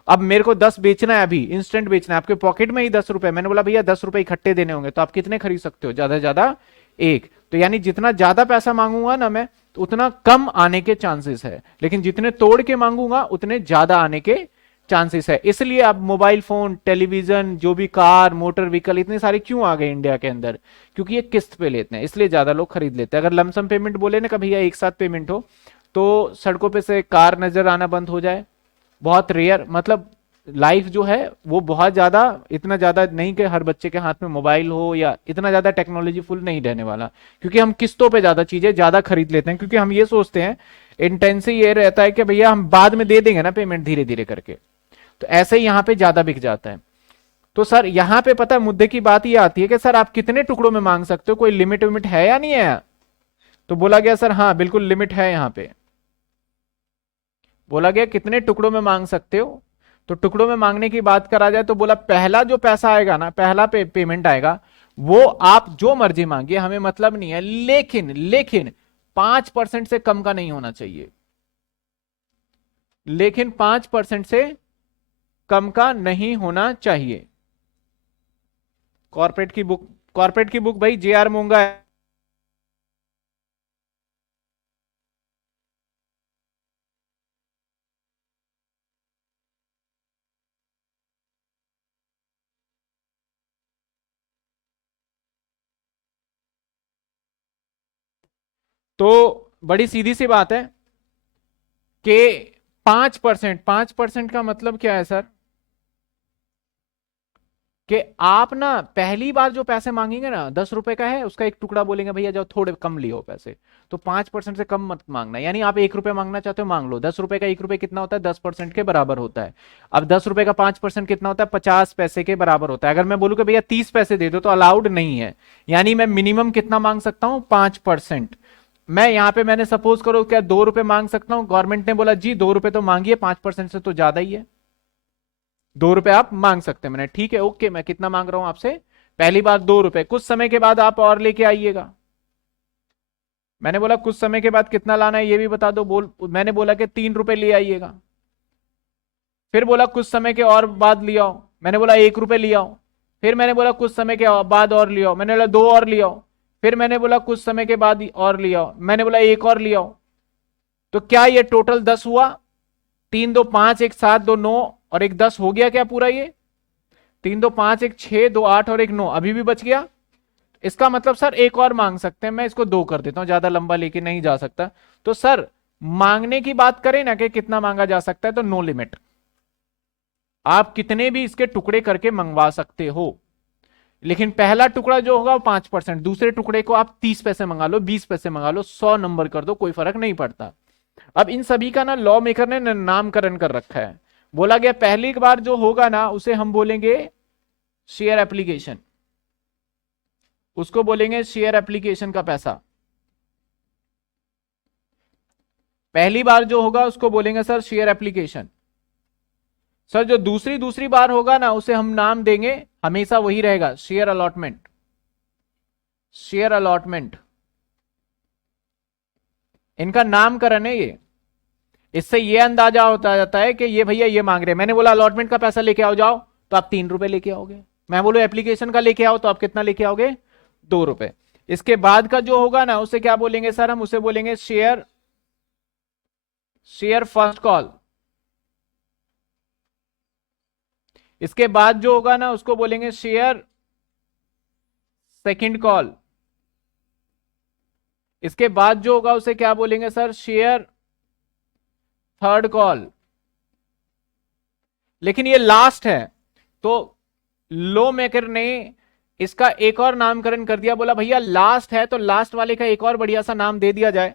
अब मेरे को 10 बेचना है, अभी इंस्टेंट बेचना है, आपके पॉकेट में ही 10 रुपए। मैंने बोला भैया 10 रुपए इकट्ठे देने होंगे, तो आप कितने खरीद सकते हो? ज्यादा से ज्यादा 1। तो यानी जितना ज्यादा पैसा मांगूंगा ना मैं, तो उतना कम आने के चांसेस है, लेकिन जितने तोड़ के मांगूंगा उतने ज्यादा आने के चांसेस है। इसलिए अब मोबाइल फोन, टेलीविजन, जो भी कार, मोटर व्हीकल, इतने सारे क्यों आ गए इंडिया के अंदर, क्योंकि ये किस्त पे लेते हैं, इसलिए ज्यादा लोग खरीद लेते हैं। अगर लमसम पेमेंट बोले ना कभी, या एक साथ पेमेंट हो, तो सड़कों पे से कार नजर आना बंद हो जाए, बहुत रेयर, मतलब लाइफ जो है वो बहुत ज्यादा, इतना ज्यादा नहीं कि हर बच्चे के हाथ में मोबाइल हो, या इतना ज्यादा टेक्नोलॉजी फुल नहीं रहने वाला, क्योंकि हम किस्तों पे ज्यादा चीजें ज्यादा खरीद लेते हैं, क्योंकि हम ये सोचते हैं, इंटेंसी ये रहता है कि भैया हम बाद में दे देंगे ना पेमेंट धीरे धीरे करके, तो ऐसे ही यहाँ पे ज्यादा बिक जाता है। तो सर यहाँ पे पता है मुद्दे की बात ये आती है कि सर आप कितने टुकड़ों में मांग सकते हो, कोई लिमिट विमिट है या नहीं है? तो बोला गया सर हाँ बिल्कुल लिमिट है, यहाँ पे बोला गया कितने टुकड़ों में मांग सकते हो। तो टुकड़ों में मांगने की बात करा जाए तो बोला पहला जो पैसा आएगा ना, पहला पेमेंट आएगा, वो आप जो मर्जी मांगिए, हमें मतलब नहीं है, लेकिन लेकिन 5% से कम का नहीं होना चाहिए, लेकिन 5% से कम का नहीं होना चाहिए। कॉर्पोरेट की बुक भाई JR मूंगा है। तो बड़ी सीधी सी बात है कि 5% का मतलब क्या है सर, कि आप ना पहली बार जो पैसे मांगेंगे ना, 10 रुपए का है, उसका एक टुकड़ा बोलेंगे भैया जाओ थोड़े कम लियो पैसे, तो 5% से कम मत मांगना। यानी आप 1 रुपए मांगना चाहते हो मांग लो, 10 रुपए का 1 रुपए कितना होता है, 10% के बराबर होता है। अब 10 रुपए का 5% कितना होता है, 50 पैसे के बराबर होता है। अगर मैं बोलूं कि भैया 30 पैसे दे दो तो अलाउड नहीं है, यानी मैं मिनिमम कितना मांग सकता हूं, 5%। मैं यहाँ पे मैंने सपोज करो क्या 2 रुपए मांग सकता हूँ, गवर्नमेंट ने बोला जी 2 रुपए तो मांगिए, 5% से तो ज्यादा ही है, 2 रुपए आप मांग सकते हैं। मैंने ठीक है ओके, मैं कितना मांग रहा हूं आपसे, पहली बार 2 रुपए, कुछ समय के बाद आप और लेके आइएगा। मैंने बोला कुछ समय के बाद कितना लाना है ये भी बता दो, मैंने बोला कि 3 रुपए ले आइएगा। फिर बोला कुछ समय के और बाद ले आओ, मैंने बोला 1 रुपए ले आओ। फिर मैंने बोला कुछ समय के बाद और ले आओ, मैंने बोला 2 और ले आओ। फिर मैंने बोला कुछ समय के बाद और ले आओ, मैंने बोला 1 और ले आओ। तो क्या ये टोटल 10 हुआ? 3 2 5 1 7 2 9 और एक 10 हो गया क्या पूरा ये? 3 2 5 1 6 2 8 और एक 9, अभी भी बच गया। इसका मतलब सर एक और मांग सकते हैं, मैं इसको 2 कर देता हूं, ज्यादा लंबा लेके नहीं जा सकता। तो सर मांगने की बात करें ना कि कितना मांगा जा सकता है, तो नो लिमिट, आप कितने भी इसके टुकड़े करके मंगवा सकते हो। लेकिन पहला टुकड़ा जो होगा वो 5%, दूसरे टुकड़े को आप 30 पैसे मंगा लो, 20 पैसे मंगा लो, 100 नंबर कर दो, कोई फर्क नहीं पड़ता। अब इन सभी का ना लॉ मेकर ने नामकरण कर रखा है। बोला गया पहली बार जो होगा ना उसे हम बोलेंगे शेयर एप्लीकेशन, उसको बोलेंगे शेयर एप्लीकेशन का पैसा। पहली बार जो होगा उसको बोलेंगे सर शेयर एप्लीकेशन। सर जो दूसरी दूसरी बार होगा ना उसे हम नाम देंगे, हमेशा वही रहेगा, शेयर अलॉटमेंट। शेयर अलॉटमेंट इनका नामकरण है ये। इससे ये अंदाजा होता जाता है कि ये भैया ये मांग रहे हैं, मैंने बोला अलॉटमेंट का पैसा लेके आओ जाओ, तो आप 3 रुपए लेके आओगे। मैं बोलूं एप्लीकेशन का लेके आओ तो आप कितना लेके आओगे, 2 रुपए। इसके बाद का जो होगा ना उसे क्या बोलेंगे सर, हम उसे बोलेंगे शेयर, शेयर फर्स्ट कॉल। इसके बाद जो होगा ना उसको बोलेंगे शेयर सेकंड कॉल। इसके बाद जो होगा उसे क्या बोलेंगे सर, शेयर थर्ड कॉल। लेकिन ये लास्ट है, तो लॉ मेकर ने इसका एक और नामकरण कर दिया, बोला भैया लास्ट है तो लास्ट वाले का एक और बढ़िया सा नाम दे दिया जाए।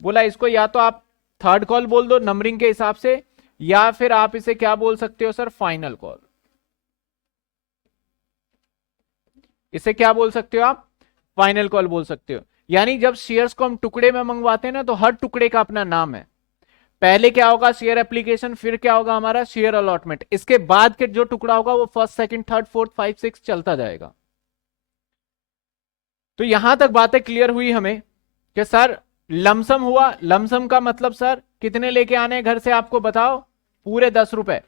बोला इसको या तो आप थर्ड कॉल बोल दो नंबरिंग के हिसाब से, या फिर आप इसे क्या बोल सकते हो सर, फाइनल कॉल। इसे क्या बोल सकते हो आप, फाइनल कॉल बोल सकते हो। यानी जब शेयर्स को हम टुकड़े में मंगवाते हैं ना तो हर टुकड़े का अपना नाम है। पहले क्या होगा शेयर एप्लीकेशन, फिर क्या होगा हमारा शेयर अलॉटमेंट, इसके बाद के जो टुकड़ा होगा वो फर्स्ट सेकंड थर्ड फोर्थ 5 6 चलता जाएगा। तो यहां तक बातें क्लियर हुई हमें कि सर लमसम हुआ, लमसम का मतलब सर कितने लेके आने घर से, आपको बताओ, पूरे 10 रुपए।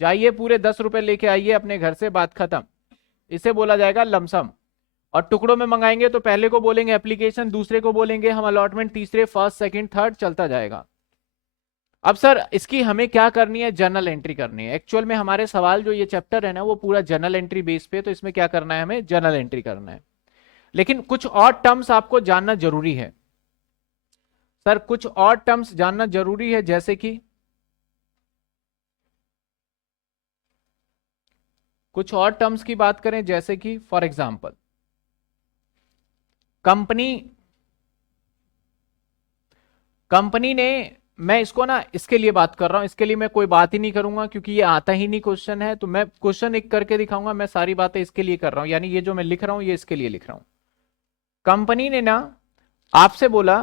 जाइए पूरे 10 रुपए लेके आइए अपने घर से, बात खत्म, इसे बोला जाएगा लमसम। और टुकड़ों में मंगाएंगे तो पहले को बोलेंगे एप्लीकेशन, दूसरे को बोलेंगे हम अलॉटमेंट, तीसरे फर्स्ट सेकंड थर्ड, चलता जाएगा। अब सर इसकी हमें क्या करनी है, जर्नल एंट्री करनी है। एक्चुअल में हमारे सवाल जो ये चैप्टर है ना वो पूरा जर्नल एंट्री बेस पे, तो इसमें क्या करना है, हमें जर्नल एंट्री करना है। लेकिन कुछ और टर्म्स आपको जानना जरूरी है सर, कुछ और टर्म्स जानना जरूरी है, जैसे कि कुछ और टर्म्स की बात करें, जैसे कि फॉर एग्जांपल कंपनी ने, मैं इसको ना इसके लिए बात कर रहा हूं, इसके लिए मैं कोई बात ही नहीं करूंगा क्योंकि ये आता ही नहीं क्वेश्चन है, तो मैं क्वेश्चन एक करके दिखाऊंगा। मैं सारी बातें इसके लिए कर रहा हूं, यानी ये जो मैं लिख रहा हूं ये इसके लिए लिख रहा हूं। कंपनी ने ना आपसे बोला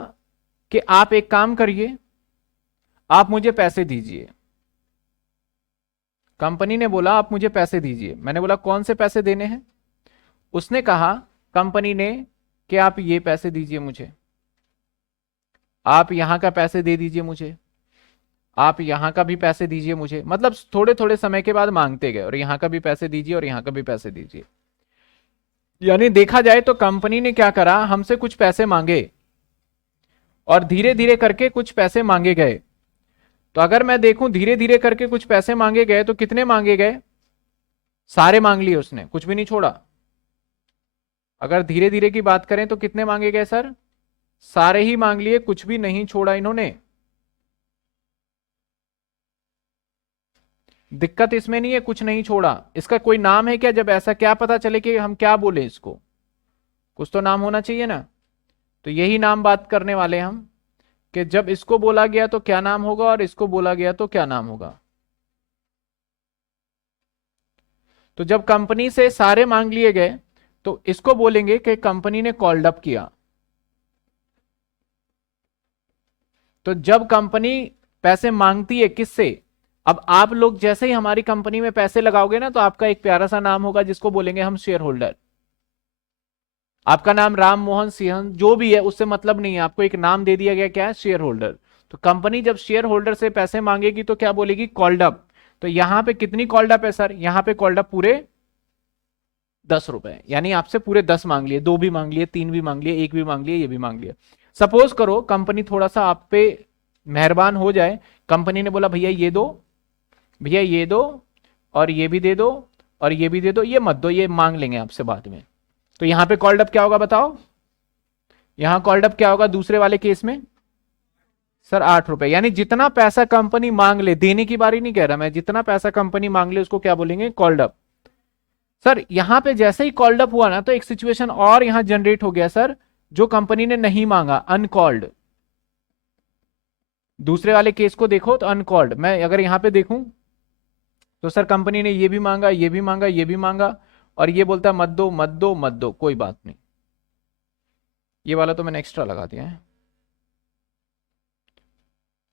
कि आप एक काम करिए, आप मुझे पैसे दीजिए। कंपनी ने बोला आप मुझे पैसे दीजिए। मैंने बोला कौन से पैसे देने हैं? उसने कहा, कंपनी ने, कि आप ये पैसे दीजिए मुझे, आप यहां का पैसे दे दीजिए मुझे, आप यहां का भी पैसे दीजिए मुझे। मतलब थोड़े थोड़े समय के बाद मांगते गए, और यहां का भी पैसे दीजिए और यहां का भी पैसे दीजिए। यानी देखा जाए तो कंपनी ने क्या करा, हमसे कुछ पैसे मांगे और धीरे धीरे करके कुछ पैसे मांगे गए। तो अगर मैं देखूं धीरे धीरे करके कुछ पैसे मांगे गए तो कितने मांगे गए? सारे मांग लिए उसने, कुछ भी नहीं छोड़ा। अगर धीरे धीरे की बात करें तो कितने मांगे गए सर? सारे ही मांग लिए, कुछ भी नहीं छोड़ा इन्होंने। दिक्कत इसमें नहीं है कुछ नहीं छोड़ा, इसका कोई नाम है क्या? जब ऐसा क्या पता चले कि हम क्या बोले इसको, कुछ तो नाम होना चाहिए ना। तो यही नाम बात करने वाले हम, कि जब इसको बोला गया तो क्या नाम होगा और इसको बोला गया तो क्या नाम होगा। तो जब कंपनी से सारे मांग लिए गए तो इसको बोलेंगे कि कंपनी ने कॉल्ड अप किया। तो जब कंपनी पैसे मांगती है किससे, अब आप लोग जैसे ही हमारी कंपनी में पैसे लगाओगे ना तो आपका एक प्यारा सा नाम होगा जिसको बोलेंगे हम शेयर होल्डर। आपका नाम राम मोहन सिंह जो भी है उससे मतलब नहीं है, आपको एक नाम दे दिया गया, क्या है, शेयर होल्डर। तो कंपनी जब शेयर होल्डर से पैसे मांगेगी तो क्या बोलेगी, कॉल्ड अप। तो यहां पे कितनी कॉल्ड अप है सर? यहां पे कॉल्ड अप पूरे 10 रुपए, यानी आपसे पूरे 10 मांग लिए, 2 भी मांग लिए, 3 भी मांग लिए, 1 भी मांग लिए, ये भी मांग लिया। सपोज करो कंपनी थोड़ा सा आप पे मेहरबान हो जाए, कंपनी ने बोला भैया ये दो, भैया ये दो, और ये भी दे दो, और ये भी दे दो, ये मत दो, ये मांग लेंगे आपसे बाद में। तो यहां पे कॉल्ड अप क्या होगा बताओ? यहां कॉल्ड अप क्या होगा दूसरे वाले केस में? सर 8 रुपए। यानी जितना पैसा कंपनी मांग ले, देने की बारी नहीं कह रहा मैं, जितना पैसा कंपनी मांग ले उसको क्या बोलेंगे, कॉल्ड अप। सर यहां पे जैसे ही कॉल्ड अप हुआ ना तो एक सिचुएशन और यहां जनरेट हो गया सर, जो कंपनी ने नहीं मांगा, अनकॉल्ड। दूसरे वाले केस को देखो तो अनकॉल्ड, मैं अगर यहां पे देखूं तो सर कंपनी ने ये भी मांगा, ये भी मांगा, ये भी मांगा, और ये बोलता है मत दो मत दो मत दो, कोई बात नहीं। ये वाला तो मैंने एक्स्ट्रा लगा दिया है।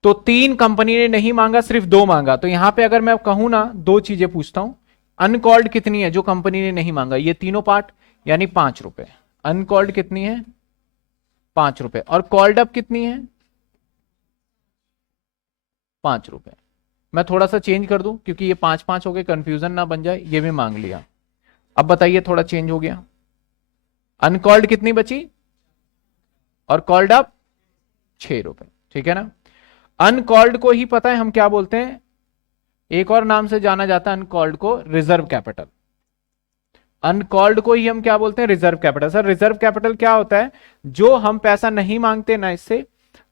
तो 3 कंपनी ने नहीं मांगा, सिर्फ 2 मांगा। तो यहां पे अगर मैं कहूं ना, 2 चीजें पूछता हूं, अनकॉल्ड कितनी है जो कंपनी ने नहीं मांगा, ये तीनों पार्ट, यानी 5 रुपए। अनकॉल्ड कितनी है? 5 रुपए। और कॉल्ड अप कितनी है? 5 रुपए। मैं थोड़ा सा चेंज कर दूं क्योंकि ये 5-5 हो गए, कंफ्यूजन ना बन जाए। ये भी मांग लिया, अब बताइए थोड़ा चेंज हो गया। अनकॉल्ड कितनी बची और कॉल्ड अप 6 रुपए, ठीक है ना। अनकॉल्ड को ही पता है हम क्या बोलते हैं, एक और नाम से जाना जाता है अनकॉल्ड को, रिजर्व कैपिटल। अनकॉल्ड को ही हम क्या बोलते हैं, reserve capital. Sir reserve capital क्या होता है? जो हम पैसा नहीं मांगते ना इससे,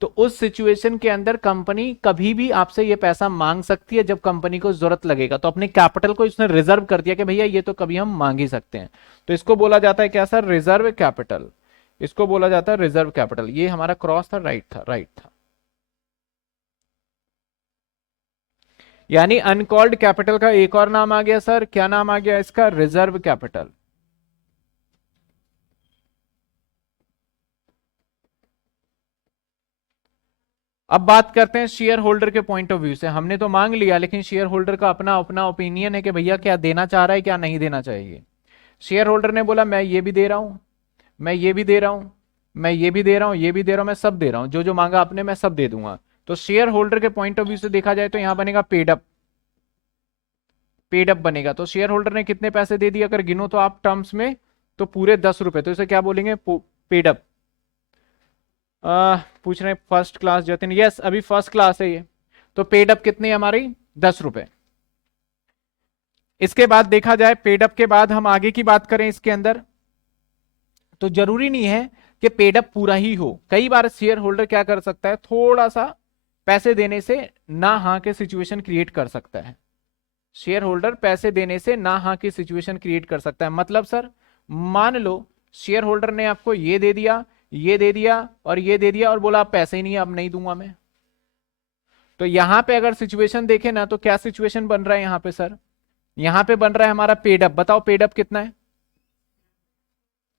तो उस सिचुएशन के अंदर कंपनी कभी भी आपसे ये पैसा मांग सकती है जब कंपनी को जरूरत लगेगा। तो अपने कैपिटल को इसने रिजर्व कर दिया कि भैया ये तो कभी हम मांग ही सकते हैं। तो इसको बोला जाता है क्या सर, रिजर्व कैपिटल। इसको बोला जाता है रिजर्व कैपिटल। ये हमारा क्रॉस था, राइट था, राइट था। यानी अनकॉल्ड कैपिटल का एक और नाम आ गया सर, क्या नाम आ गया इसका, रिजर्व कैपिटल। अब बात करते हैं शेयर होल्डर के पॉइंट ऑफ व्यू से। हमने तो मांग लिया, लेकिन शेयर होल्डर का अपना अपना ओपिनियन है कि भैया क्या देना चाह रहा है, क्या नहीं देना चाहिए। शेयर होल्डर ने बोला मैं ये भी दे रहा हूं, मैं ये भी दे रहा हूं, मैं ये भी दे रहा हूं, ये भी दे रहा हूं, मैं सब दे रहा हूं, जो जो मांगा आपने मैं सब दे दूंगा। तो शेयर होल्डर के पॉइंट ऑफ व्यू से देखा जाए तो यहां बनेगा पेड अप, पेड अप बनेगा। तो शेयर होल्डर ने कितने पैसे दे दिए अगर गिनो तो आप टर्म्स में, तो पूरे 10 रुपए, तो इसे क्या बोलेंगे? Paid up. पूछ रहे हैं फर्स्ट क्लास जतिन, यस अभी फर्स्ट क्लास है ये। तो पेड अप कितनी है हमारी? 10 रुपए। इसके बाद देखा जाए, पेड अप के बाद हम आगे की बात करें इसके अंदर, तो जरूरी नहीं है कि पेड अप पूरा ही हो। कई बार शेयर होल्डर क्या कर सकता है, थोड़ा सा पैसे देने से ना हाँ के सिचुएशन क्रिएट कर सकता है। शेयर होल्डर पैसे देने से ना हाँ की सिचुएशन क्रिएट कर सकता है। मतलब सर, मान लो शेयर होल्डर ने आपको ये दे दिया, ये दे दिया और ये दे दिया और बोला आप पैसे ही नहीं, अब नहीं दूंगा मैं। तो यहां पे अगर सिचुएशन देखे ना, तो क्या सिचुएशन बन रहा है यहां पे सर? यहां पे बन रहा है हमारा पेड अप। बताओ पेड अप कितना है?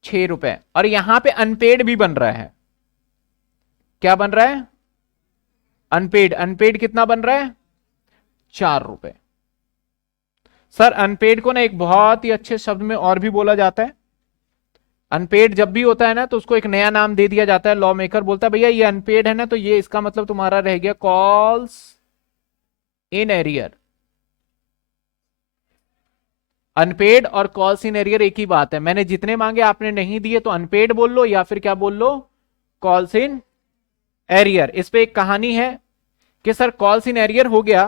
6 रुपए। और यहां पे अनपेड भी बन रहा है। क्या बन रहा है? अनपेड। अनपेड कितना बन रहा है? 4 रुपए। सर अनपेड को ना एक बहुत ही अच्छे शब्द में और भी बोला जाता है। अनपेड जब भी होता है ना, तो उसको एक नया नाम दे दिया जाता है। लॉ मेकर बोलता है भैया ये अनपेड है ना, तो ये इसका मतलब तुम्हारा रह गया कॉल्स इन एरियर। अनपेड और कॉल्स इन एरियर एक ही बात है। मैंने जितने मांगे आपने नहीं दिए, तो अनपेड बोल लो या फिर क्या बोल लो? Calls in arrear. इस पे एक कहानी है कि सर कॉल्स इन एरियर हो गया,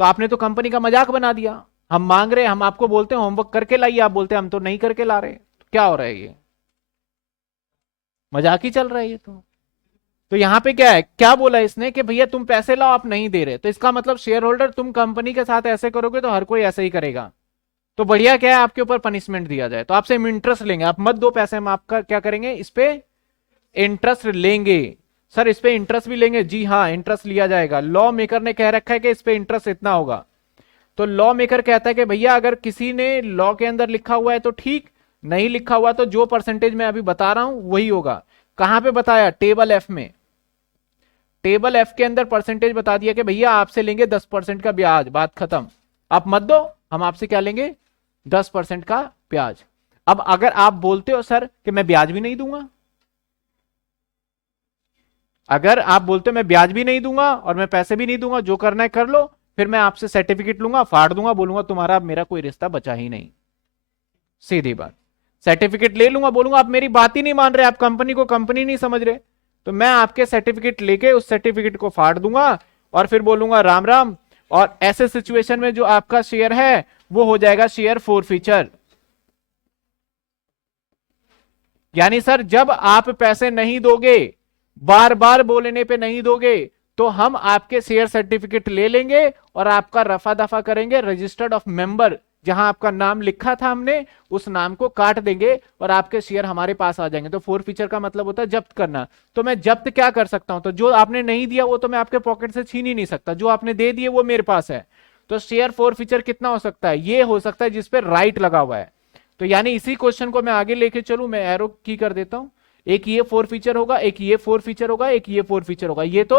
तो आपने तो कंपनी का मजाक बना दिया। हम मांग रहे, हम आपको बोलते हैं होमवर्क करके लाइए, आप बोलते हैं हम तो नहीं करके ला रहे। तो क्या हो रहा है ये? मजाक ही चल रहा है ये तो यहां पे क्या है, क्या बोला इसने कि भैया तुम पैसे लाओ, आप नहीं दे रहे, तो इसका मतलब शेयर होल्डर तुम कंपनी के साथ ऐसे करोगे तो हर कोई ऐसे ही करेगा। तो बढ़िया क्या है, आपके ऊपर पनिशमेंट दिया जाए। तो आपसे हम इंटरेस्ट लेंगे, आप मत दो पैसे, हम आपका क्या करेंगे, इस पे इंटरेस्ट लेंगे। सर इस पे इंटरेस्ट भी लेंगे? जी हाँ, इंटरेस्ट लिया जाएगा। लॉ मेकर ने कह रखा है कि इस पे इंटरेस्ट इतना होगा। तो लॉ मेकर कहता है कि भैया अगर किसी ने लॉ के अंदर लिखा हुआ है तो ठीक, नहीं लिखा हुआ तो जो परसेंटेज मैं अभी बता रहा हूं वही होगा। कहां पे बताया? टेबल एफ में। टेबल एफ के अंदर परसेंटेज बता दिया कि भैया आपसे लेंगे 10% का ब्याज, बात खत्म। आप मत दो, हम आपसे क्या लेंगे? 10% का ब्याज। अब अगर आप बोलते हो सर कि मैं ब्याज भी नहीं दूंगा, अगर आप बोलते हो मैं ब्याज भी नहीं दूंगा और मैं पैसे भी नहीं दूंगा, जो करना है कर लो, फिर मैं आपसे सर्टिफिकेट लूंगा, फाड़ दूंगा, बोलूंगा तुम्हारा मेरा कोई रिश्ता बचा ही नहीं। सीधी बात। सर्टिफिकेट ले लूंगा, बोलूंगा आप मेरी बात ही नहीं मान रहे, आप कंपनी को कंपनी नहीं समझ रहे, तो मैं आपके सर्टिफिकेट लेके उस सर्टिफिकेट को फाड़ दूंगा और फिर बोलूंगा राम राम। और ऐसे सिचुएशन में जो आपका शेयर है वो हो जाएगा शेयर फोरफीचर। यानी सर जब आप पैसे नहीं दोगे, बार बार बोलने पे नहीं दोगे, तो हम आपके शेयर सर्टिफिकेट ले लेंगे और आपका रफा दफा करेंगे, रजिस्टर्ड ऑफ मेंबर जहां आपका नाम लिखा था हमने, उस नाम को काट देंगे और आपके शेयर हमारे पास आ जाएंगे। तो फोरफीचर का मतलब होता है जब्त करना। तो मैं जब्त क्या कर सकता हूं? तो जो आपने नहीं दिया वो तो मैं आपके पॉकेट से छीन ही नहीं सकता, जो आपने दे दिए वो मेरे पास है। तो शेयर फोरफीचर कितना हो सकता है? ये हो सकता है जिसपे राइट लगा हुआ है। तो यानी इसी क्वेश्चन को मैं आगे लेके चलूं, मैं एरो की कर देता हूं। एक ये फोर फीचर होगा, एक ये फोर फीचर होगा, एक ये फोर फीचर होगा, ये तो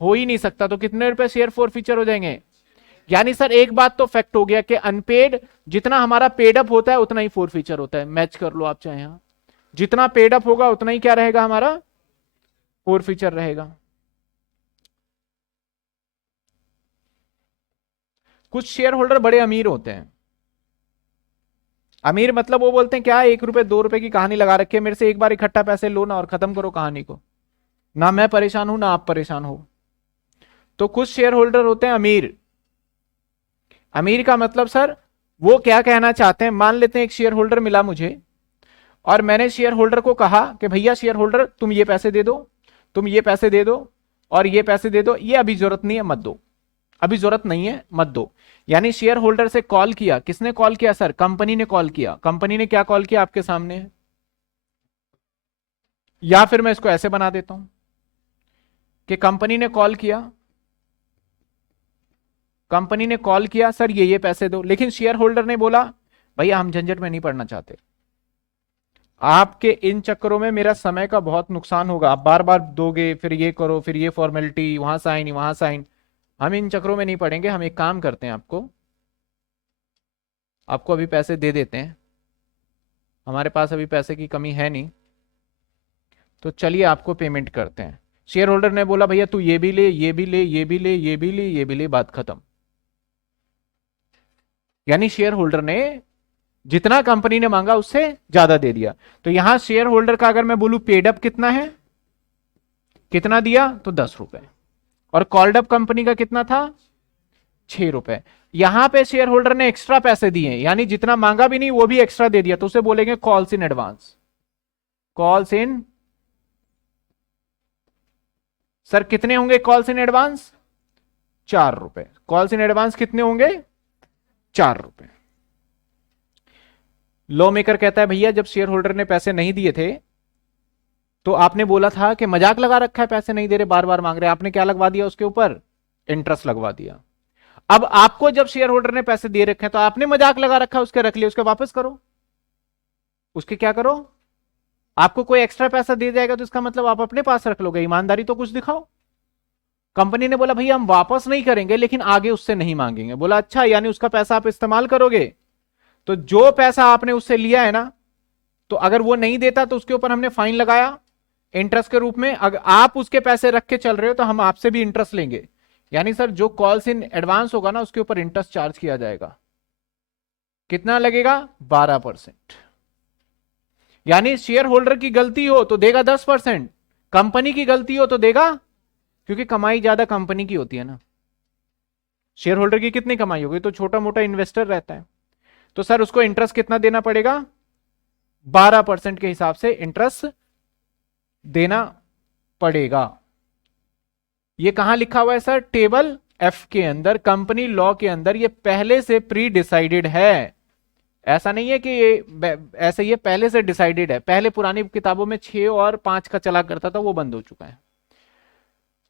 हो ही नहीं सकता। तो कितने रुपए शेयर फोर फीचर हो जाएंगे? यानी सर एक बात तो फैक्ट हो गया कि अनपेड जितना हमारा पेड अप होता है उतना ही फोर फीचर होता है। मैच कर लो आप चाहे, यहां जितना पेड अप होगा उतना ही क्या रहेगा हमारा? फोर फीचर रहेगा। कुछ शेयर होल्डर बड़े अमीर होते हैं। अमीर मतलब वो बोलते हैं क्या 1 रुपए 2 रुपए की कहानी लगा रखी है, मेरे से एक बार इकट्ठा पैसे लो ना और खत्म करो कहानी को, ना मैं परेशान हूं ना आप परेशान हो। तो कुछ शेयर होल्डर होते हैं अमीर। अमीर का मतलब सर वो क्या कहना चाहते हैं, मान लेते हैं एक शेयर होल्डर मिला मुझे और मैंने शेयर होल्डर को कहा कि भैया शेयर होल्डर तुम ये पैसे दे दो, तुम ये पैसे दे दो और ये पैसे दे दो, ये अभी जरूरत नहीं है मत दो, अभी जरूरत नहीं है मत दो। यानी शेयर होल्डर से कॉल किया, किसने कॉल किया सर? कंपनी ने कॉल किया। कंपनी ने क्या कॉल किया आपके सामने है, या फिर मैं इसको ऐसे बना देता हूं कि कंपनी ने कॉल किया, कंपनी ने कॉल किया सर ये पैसे दो, लेकिन शेयर होल्डर ने बोला भैया हम झंझट में नहीं पड़ना चाहते, आपके इन चक्करों में मेरा समय का बहुत नुकसान होगा, आप बार बार दोगे, फिर ये करो, फिर ये फॉर्मेलिटी, वहां साइन वहां साइन, हम इन चक्करों में नहीं पड़ेंगे, हम एक काम करते हैं, आपको आपको अभी पैसे दे देते हैं, हमारे पास अभी पैसे की कमी है नहीं, तो चलिए आपको पेमेंट करते हैं। शेयर होल्डर ने बोला भैया तू ये भी ले, ये भी ले, ये भी ले, ये भी ले, ये भी ले, बात खत्म। यानी शेयर होल्डर ने जितना कंपनी ने मांगा उससे ज्यादा दे दिया। तो यहां शेयर होल्डर का अगर मैं बोलूं पेड अप कितना है, कितना दिया तो 10 रुपए, और कॉल्ड अप कंपनी का कितना था 6 रुपए। यहां पे शेयर होल्डर ने एक्स्ट्रा पैसे दिए, यानी जितना मांगा भी नहीं वो भी एक्स्ट्रा दे दिया, तो उसे बोलेंगे calls in advance. Calls in, sir कितने होंगे कॉल्स इन एडवांस, 4 रुपए। कॉल्स इन एडवांस कितने होंगे, 4 रुपए। लॉ मेकर कहता है भैया जब शेयर होल्डर ने पैसे नहीं दिए थे तो आपने बोला था कि मजाक लगा रखा है, पैसे नहीं दे रहे, बार बार मांग रहे, आपने क्या लगवा दिया उसके ऊपर, इंटरेस्ट लगवा दिया। अब आपको जब शेयर होल्डर ने पैसे दे रखे हैं तो आपने मजाक लगा रखा है, उसके रख लिए, उसके वापस करो, उसके क्या करो, आपको कोई एक्स्ट्रा पैसा दे जाएगा तो इसका मतलब आप अपने पास रख लोगे, ईमानदारी तो कुछ दिखाओ। कंपनी ने बोला भैया हम वापस नहीं करेंगे लेकिन आगे उससे नहीं मांगेंगे, बोला अच्छा यानी उसका पैसा आप इस्तेमाल करोगे, तो जो पैसा आपने उससे लिया है ना, तो अगर वो नहीं देता तो उसके ऊपर हमने फाइन लगाया इंटरेस्ट के रूप में, अगर आप उसके पैसे रख के चल रहे हो तो हम आपसे भी इंटरेस्ट लेंगे, यानी सर जो कॉल्स इन एडवांस होगा ना उसके ऊपर इंटरेस्ट चार्ज किया जाएगा, कितना लगेगा 12%। यानी शेयर होल्डर की गलती हो तो देगा 10%, कंपनी की गलती हो तो देगा, क्योंकि कमाई ज्यादा कंपनी की होती है ना, शेयर होल्डर की कितनी कमाई होगी, तो छोटा मोटा इन्वेस्टर रहता है, तो सर उसको इंटरेस्ट कितना देना पड़ेगा, 12% के हिसाब से इंटरेस्ट देना पड़ेगा। ये कहां लिखा हुआ है सर, टेबल एफ के अंदर, कंपनी लॉ के अंदर, ये पहले से प्री डिसाइडेड है, ऐसा नहीं है कि ये ऐसे, ये पहले से डिसाइडेड है, पहले पुरानी किताबों में 6 और 5 का चला करता था, वो बंद हो चुका है।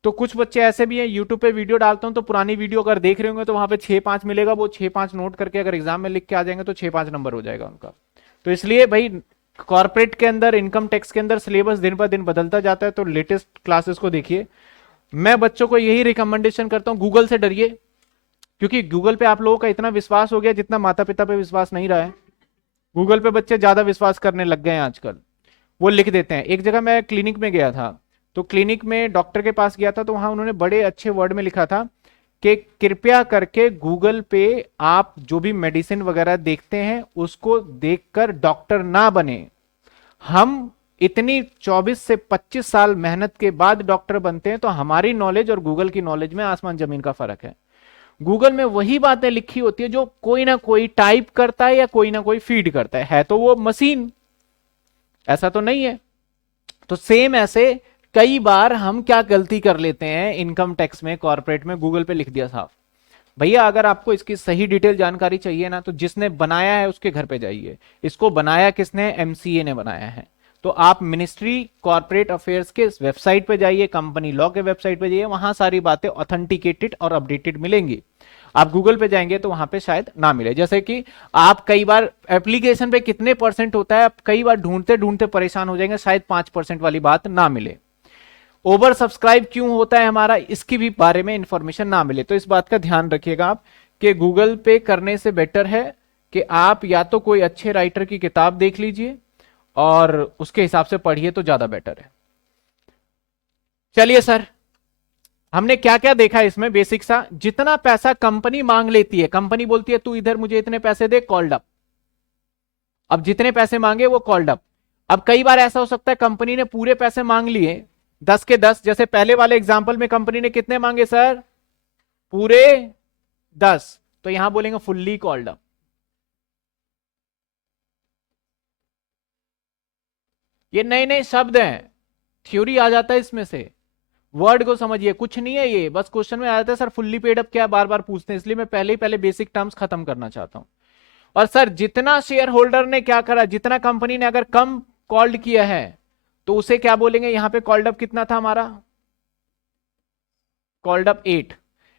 तो कुछ बच्चे ऐसे भी हैं, यूट्यूब पे वीडियो डालता हूं तो पुरानी वीडियो अगर देख रहे होंगे तो वहां पे 6-5 मिलेगा, वो 6-5 नोट करके अगर एग्जाम में लिख के आ जाएंगे तो 6-5 नंबर हो जाएगा उनका। तो इसलिए भाई कॉर्पोरेट के अंदर, इनकम टैक्स के अंदर सिलेबस दिन पर दिन बदलता जाता है, तो लेटेस्ट क्लासेस को देखिए। मैं बच्चों को यही रिकमेंडेशन करता हूं, गूगल से डरिए, क्योंकि गूगल पे आप लोगों का इतना विश्वास हो गया जितना माता पिता पे विश्वास नहीं रहा है, गूगल पे बच्चे ज्यादा विश्वास करने लग गए हैं आजकल, वो लिख देते हैं। एक जगह मैं क्लिनिक में गया था, तो क्लिनिक में डॉक्टर के पास गया था, तो वहां उन्होंने बड़े अच्छे वर्ड में लिखा था कि कृपया करके गूगल पे आप जो भी मेडिसिन वगैरह देखते हैं उसको देखकर डॉक्टर ना बने, हम इतनी 24 से 25 साल मेहनत के बाद डॉक्टर बनते हैं, तो हमारी नॉलेज और गूगल की नॉलेज में आसमान जमीन का फर्क है। गूगल में वही बातें लिखी होती है जो कोई ना कोई टाइप करता है या कोई ना कोई फीड करता है तो वो मशीन, ऐसा तो नहीं है। तो सेम ऐसे कई बार हम क्या गलती कर लेते हैं इनकम टैक्स में, कॉर्पोरेट में, गूगल पे लिख दिया साहब। भैया अगर आपको इसकी सही डिटेल जानकारी चाहिए ना, तो जिसने बनाया है उसके घर पे जाइए, इसको बनाया किसने, एमसीए ने बनाया है, तो आप मिनिस्ट्री कॉर्पोरेट अफेयर्स के वेबसाइट पे जाइए, कंपनी लॉ के वेबसाइट पे जाइए, वहां सारी बातें ऑथेंटिकेटेड और अपडेटेड मिलेंगी। आप गूगल पे जाएंगे तो वहां पे शायद ना मिले, जैसे कि आप कई बार एप्लीकेशन पे कितने परसेंट होता है, आप कई बार ढूंढते ढूंढते परेशान हो जाएंगे, शायद 5% वाली बात ना मिले। ओवर सब्सक्राइब क्यों होता है हमारा, इसकी भी बारे में इंफॉर्मेशन ना मिले, तो इस बात का ध्यान रखिएगा आप कि गूगल पे करने से बेटर है कि आप या तो कोई अच्छे राइटर की किताब देख लीजिए और उसके हिसाब से पढ़िए तो ज्यादा बेटर है। चलिए सर, हमने क्या क्या देखा इसमें बेसिक सा, जितना पैसा कंपनी मांग लेती है, कंपनी बोलती है तू इधर मुझे इतने पैसे दे, कॉल्ड अप। अब जितने पैसे मांगे वो कॉल्ड अप। अब कई बार ऐसा हो सकता है कंपनी ने पूरे पैसे मांग लिए 10 के 10, जैसे पहले वाले एग्जाम्पल में कंपनी ने कितने मांगे सर, पूरे 10, तो यहां बोलेंगे फुल्ली कॉल्ड अप। ये नए नए शब्द हैं, थ्योरी आ जाता है इसमें से, वर्ड को समझिए, कुछ नहीं है ये, बस क्वेश्चन में आ जाता है सर फुल्ली पेड अप क्या है, बार बार पूछते हैं, इसलिए मैं पहले बेसिक टर्म्स खत्म करना चाहता हूं। और सर जितना शेयर होल्डर ने क्या करा, जितना कंपनी ने अगर कम कॉल्ड किया है तो उसे क्या बोलेंगे, यहां पे कॉल्ड अप कितना था हमारा, कॉल्ड अप 8।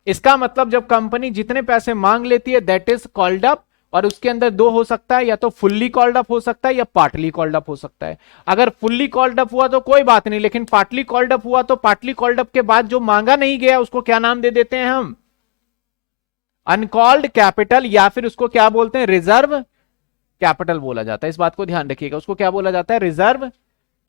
इसका मतलब जब कंपनी जितने पैसे मांग लेती है दैट इज कॉल्ड अप, और उसके अंदर दो हो सकता है, या तो फुल्ली कॉल्ड अप हो सकता है या पार्टली कॉल्ड अप हो सकता है। अगर फुल्ली कॉल्ड अप हुआ तो कोई बात नहीं, लेकिन पार्टली कॉल्ड अप हुआ तो पार्टली कॉल्ड अप के बाद जो मांगा नहीं गया उसको क्या नाम दे देते हैं हम, अनकॉल्ड कैपिटल, या फिर उसको क्या बोलते हैं, रिजर्व कैपिटल बोला जाता है। इस बात को ध्यान रखिएगा, उसको क्या बोला जाता है, रिजर्व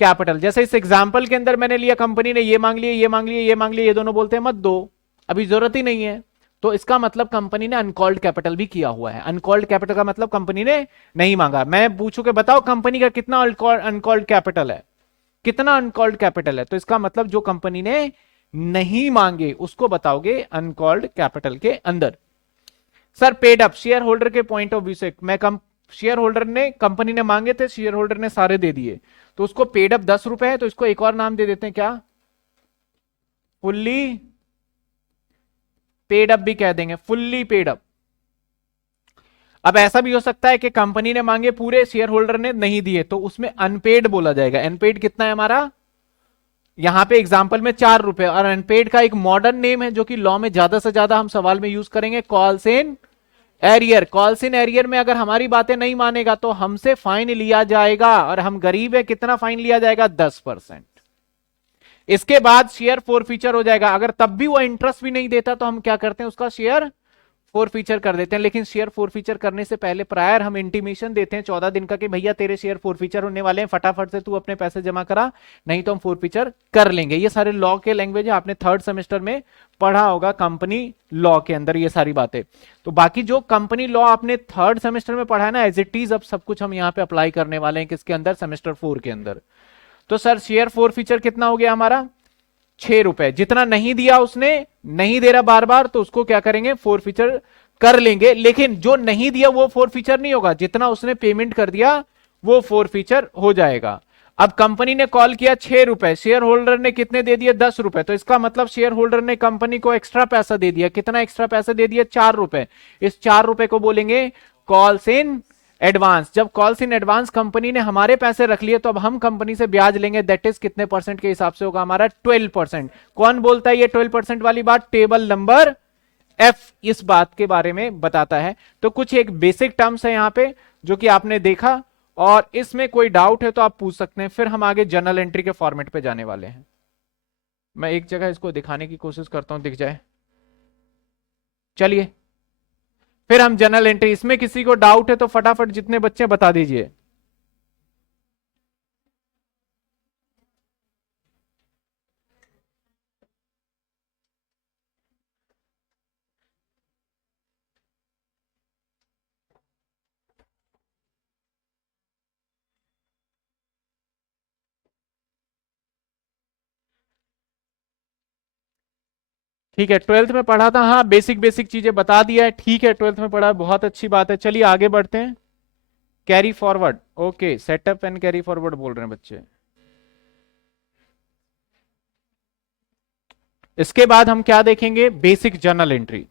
कैपिटल। जैसे इस एग्जाम्पल के अंदर मैंने लिया, कंपनी ने ये मांग लिया, ये मांग लिया, ये मांग लिया, ये दोनों बोलते हैं मत दो, अभी जरूरत ही नहीं है, तो इसका मतलब कंपनी ने अनकॉल्ड कैपिटल भी किया हुआ है। अनकॉल्ड कैपिटल का मतलब कंपनी ने नहीं मांगा। मैं पूछू कि बताओ कंपनी का कितना अनकॉल्ड कैपिटल है, कितना अनकॉल्ड कैपिटल है, तो इसका मतलब जो कंपनी ने नहीं मांगे उसको बताओगे अनकॉल्ड कैपिटल के अंदर। Sir paid up, share holder के पॉइंट ऑफ व्यू से, मैं शेयर होल्डर ने, कंपनी ने मांगे थे, शेयर होल्डर ने सारे दे दिए, तो उसको पेड अप 10 रुपए है, तो इसको एक और नाम दे देते हैं, क्या, फुल्ली पेड अप भी कह देंगे, फुल्ली पेड अप। अब ऐसा भी हो सकता है कि कंपनी ने मांगे पूरे, शेयर होल्डर ने नहीं दिए, तो उसमें अनपेड बोला जाएगा। अनपेड कितना है हमारा, यहां पे एग्जांपल में 4 रुपए, और अनपेड का एक मॉडर्न नेम है जो कि लॉ में ज्यादा से ज्यादा हम सवाल में यूज करेंगे, calls in arrear. Calls in arrear में अगर हमारी बातें नहीं मानेगा तो हमसे फाइन लिया जाएगा, और हम गरीब है, कितना फाइन लिया जाएगा, 10%। इसके बाद शेयर फोरफीचर हो जाएगा, अगर तब भी वो इंटरेस्ट भी नहीं देता तो हम क्या करते हैं, उसका शेयर फोरफीचर कर देते हैं। लेकिन शेयर फोरफीचर करने से पहले प्रायर हम इंटीमेशन देते हैं 14 दिन का कि भैया तेरे शेयर फोरफीचर होने वाले हैं, फटाफट से तू अपने पैसे जमा करा, नहीं तो हम फोरफीचर कर लेंगे। ये सारे लॉ के लैंग्वेज है, आपने थर्ड सेमेस्टर में पढ़ा होगा कंपनी लॉ के अंदर ये सारी बातें। तो बाकी जो कंपनी लॉ आपने थर्ड सेमेस्टर में पढ़ा है ना, एज इट इज अब सब कुछ हम यहाँ पे अप्लाई करने वाले हैं, किसके अंदर, सेमेस्टर 4 के अंदर। तो सर शेयर फोरफीचर कितना हो गया हमारा, 6 रुपए। जितना नहीं दिया उसने, नहीं दे रहा बार बार, तो उसको क्या करेंगे, फोरफीचर कर लेंगे। लेकिन जो नहीं दिया वो फोरफीचर नहीं होगा, जितना उसने पेमेंट कर दिया वो फोरफीचर हो जाएगा। अब कंपनी ने कॉल किया 6 रुपए, शेयर होल्डर ने कितने दे दिए, 10 रुपए, तो इसका मतलब शेयर होल्डर ने कंपनी को एक्स्ट्रा पैसा दे दिया। कितना एक्स्ट्रा पैसा दे दिया, 4 रुपए। इस 4 रुपए को बोलेंगे कॉल्स इन एडवांस। जब कॉल्स इन एडवांस कंपनी ने हमारे पैसे रख लिए, तो अब हम कंपनी से ब्याज लेंगे, दैट इज कितने परसेंट के हिसाब से होगा हमारा, 12%। कौन बोलता है ये 12% वाली बात, टेबल नंबर एफ इस बात के बारे में बताता है। तो कुछ एक बेसिक टर्म्स है यहां पे जो कि आपने देखा, और इसमें कोई डाउट है तो आप पूछ सकते हैं। फिर हम आगे जर्नल एंट्री के फॉर्मेट पे जाने वाले हैं। मैं एक जगह इसको दिखाने की कोशिश करता हूं, दिख जाए, चलिए। फिर हम जर्नल एंट्री, इसमें किसी को डाउट है तो फटाफट जितने बच्चे बता दीजिए। ठीक है, ट्वेल्थ में पढ़ा था, हाँ बेसिक बेसिक चीजें बता दिया है, ठीक है, ट्वेल्थ में पढ़ा, बहुत अच्छी बात है। चलिए आगे बढ़ते हैं। Carry forward, okay, setup and carry forward बोल रहे हैं बच्चे। इसके बाद हम क्या देखेंगे, बेसिक जर्नल एंट्री।